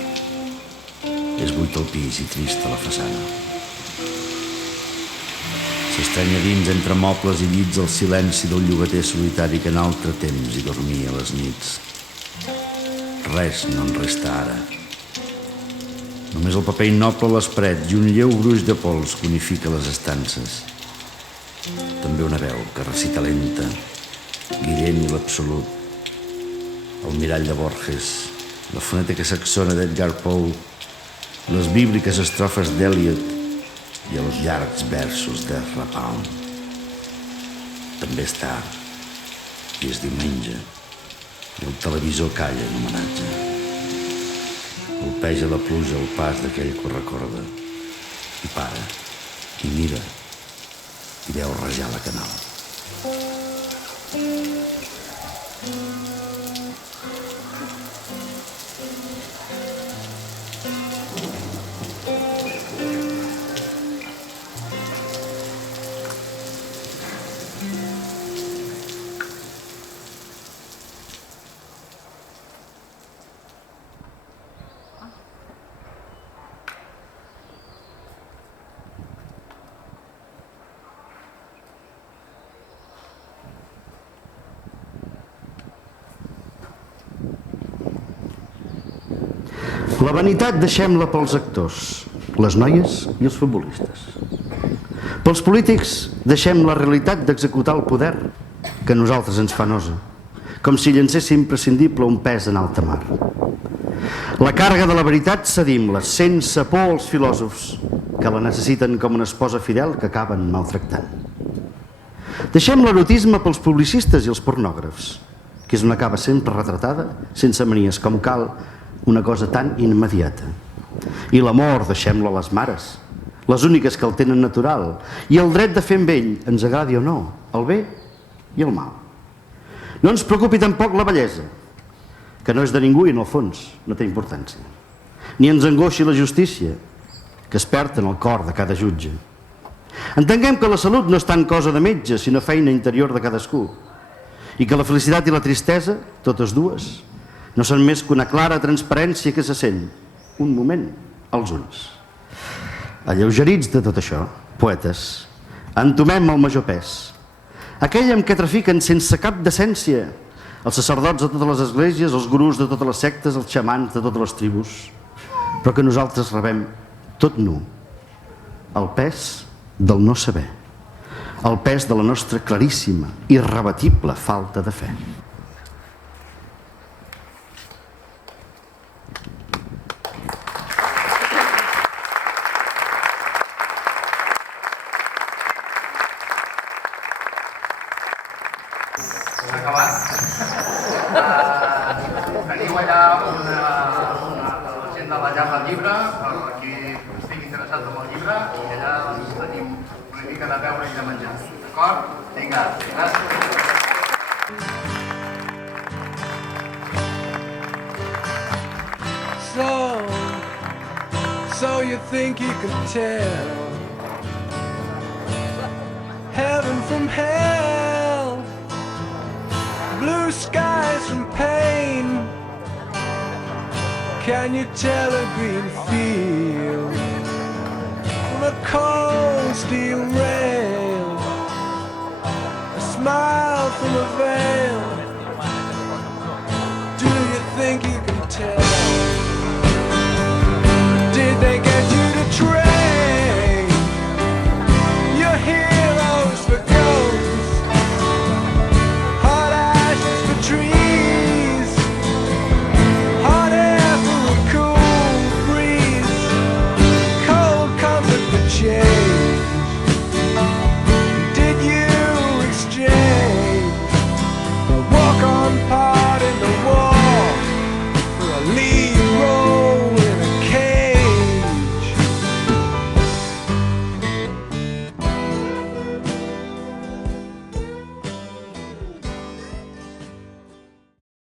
És buit el pis i trista la façana. S'estreny a dins entre mobles i llits el silenci del llogater solitari que en altre temps hi dormia a les nits. Res no en resta ara. Només el paper innoble a les parets i un lleu gruix de pols que unifica les estances. També una veu que recita lenta, guirent i l'absolut. El mirall de Borges, la fonètica saxona d'Edgar Poe, les bíbliques estrofes d'Eliot i els llargs versos d'Ezra Pound. També és tard, i és diumenge, i el televisor calla en homenatge. Colpeja la pluja el pas d'aquell que ho recorda, i para, i mira, i veu rajar la canal. La vanitat deixem-la pels actors, les noies i els futbolistes. Pels polítics deixem la realitat d'executar el poder que a nosaltres ens fa nosa, com si llancéssim imprescindible un pes en alta mar. La càrrega de la veritat cedim-la sense por als filòsofs que la necessiten com una esposa fidel que acaben maltractant. Deixem l'erotisme pels publicistes i els pornògrafs, que és una acaba sempre retratada, sense manies com cal, una cosa tan immediata. I l'amor deixem-lo a les mares, les úniques que el tenen natural, i el dret de fer amb ell, ens agradi o no, el bé i el mal. No ens preocupi tampoc la bellesa, que no és de ningú i en el fons no té importància. Ni ens angoixi la justícia, que es perd en el cor de cada jutge. Entenguem que la salut no és tant cosa de metge, sinó feina interior de cadascú, i que la felicitat i la tristesa, totes dues, no són més que una clara transparència que se sent, un moment, als ulls. Alleugerits de tot això, poetes, entomem el major pes, aquell amb què trafiquen sense cap decència els sacerdots de totes les esglésies, els gurus de totes les sectes, els xamans de totes les tribus, però que nosaltres rebem tot nu, el pes del no saber, el pes de la nostra claríssima, irrebatible falta de fe. llar del llibre, per qui estigui interessat en el llibre, i allà doncs, tenim una mica de beure i de menjar. D'acord? Vinga, gràcies. So you think you could tell heaven from hell, blue skies from pain? Can you tell a green field from a cold steel rail, a smile from a veil? Do you think you can tell?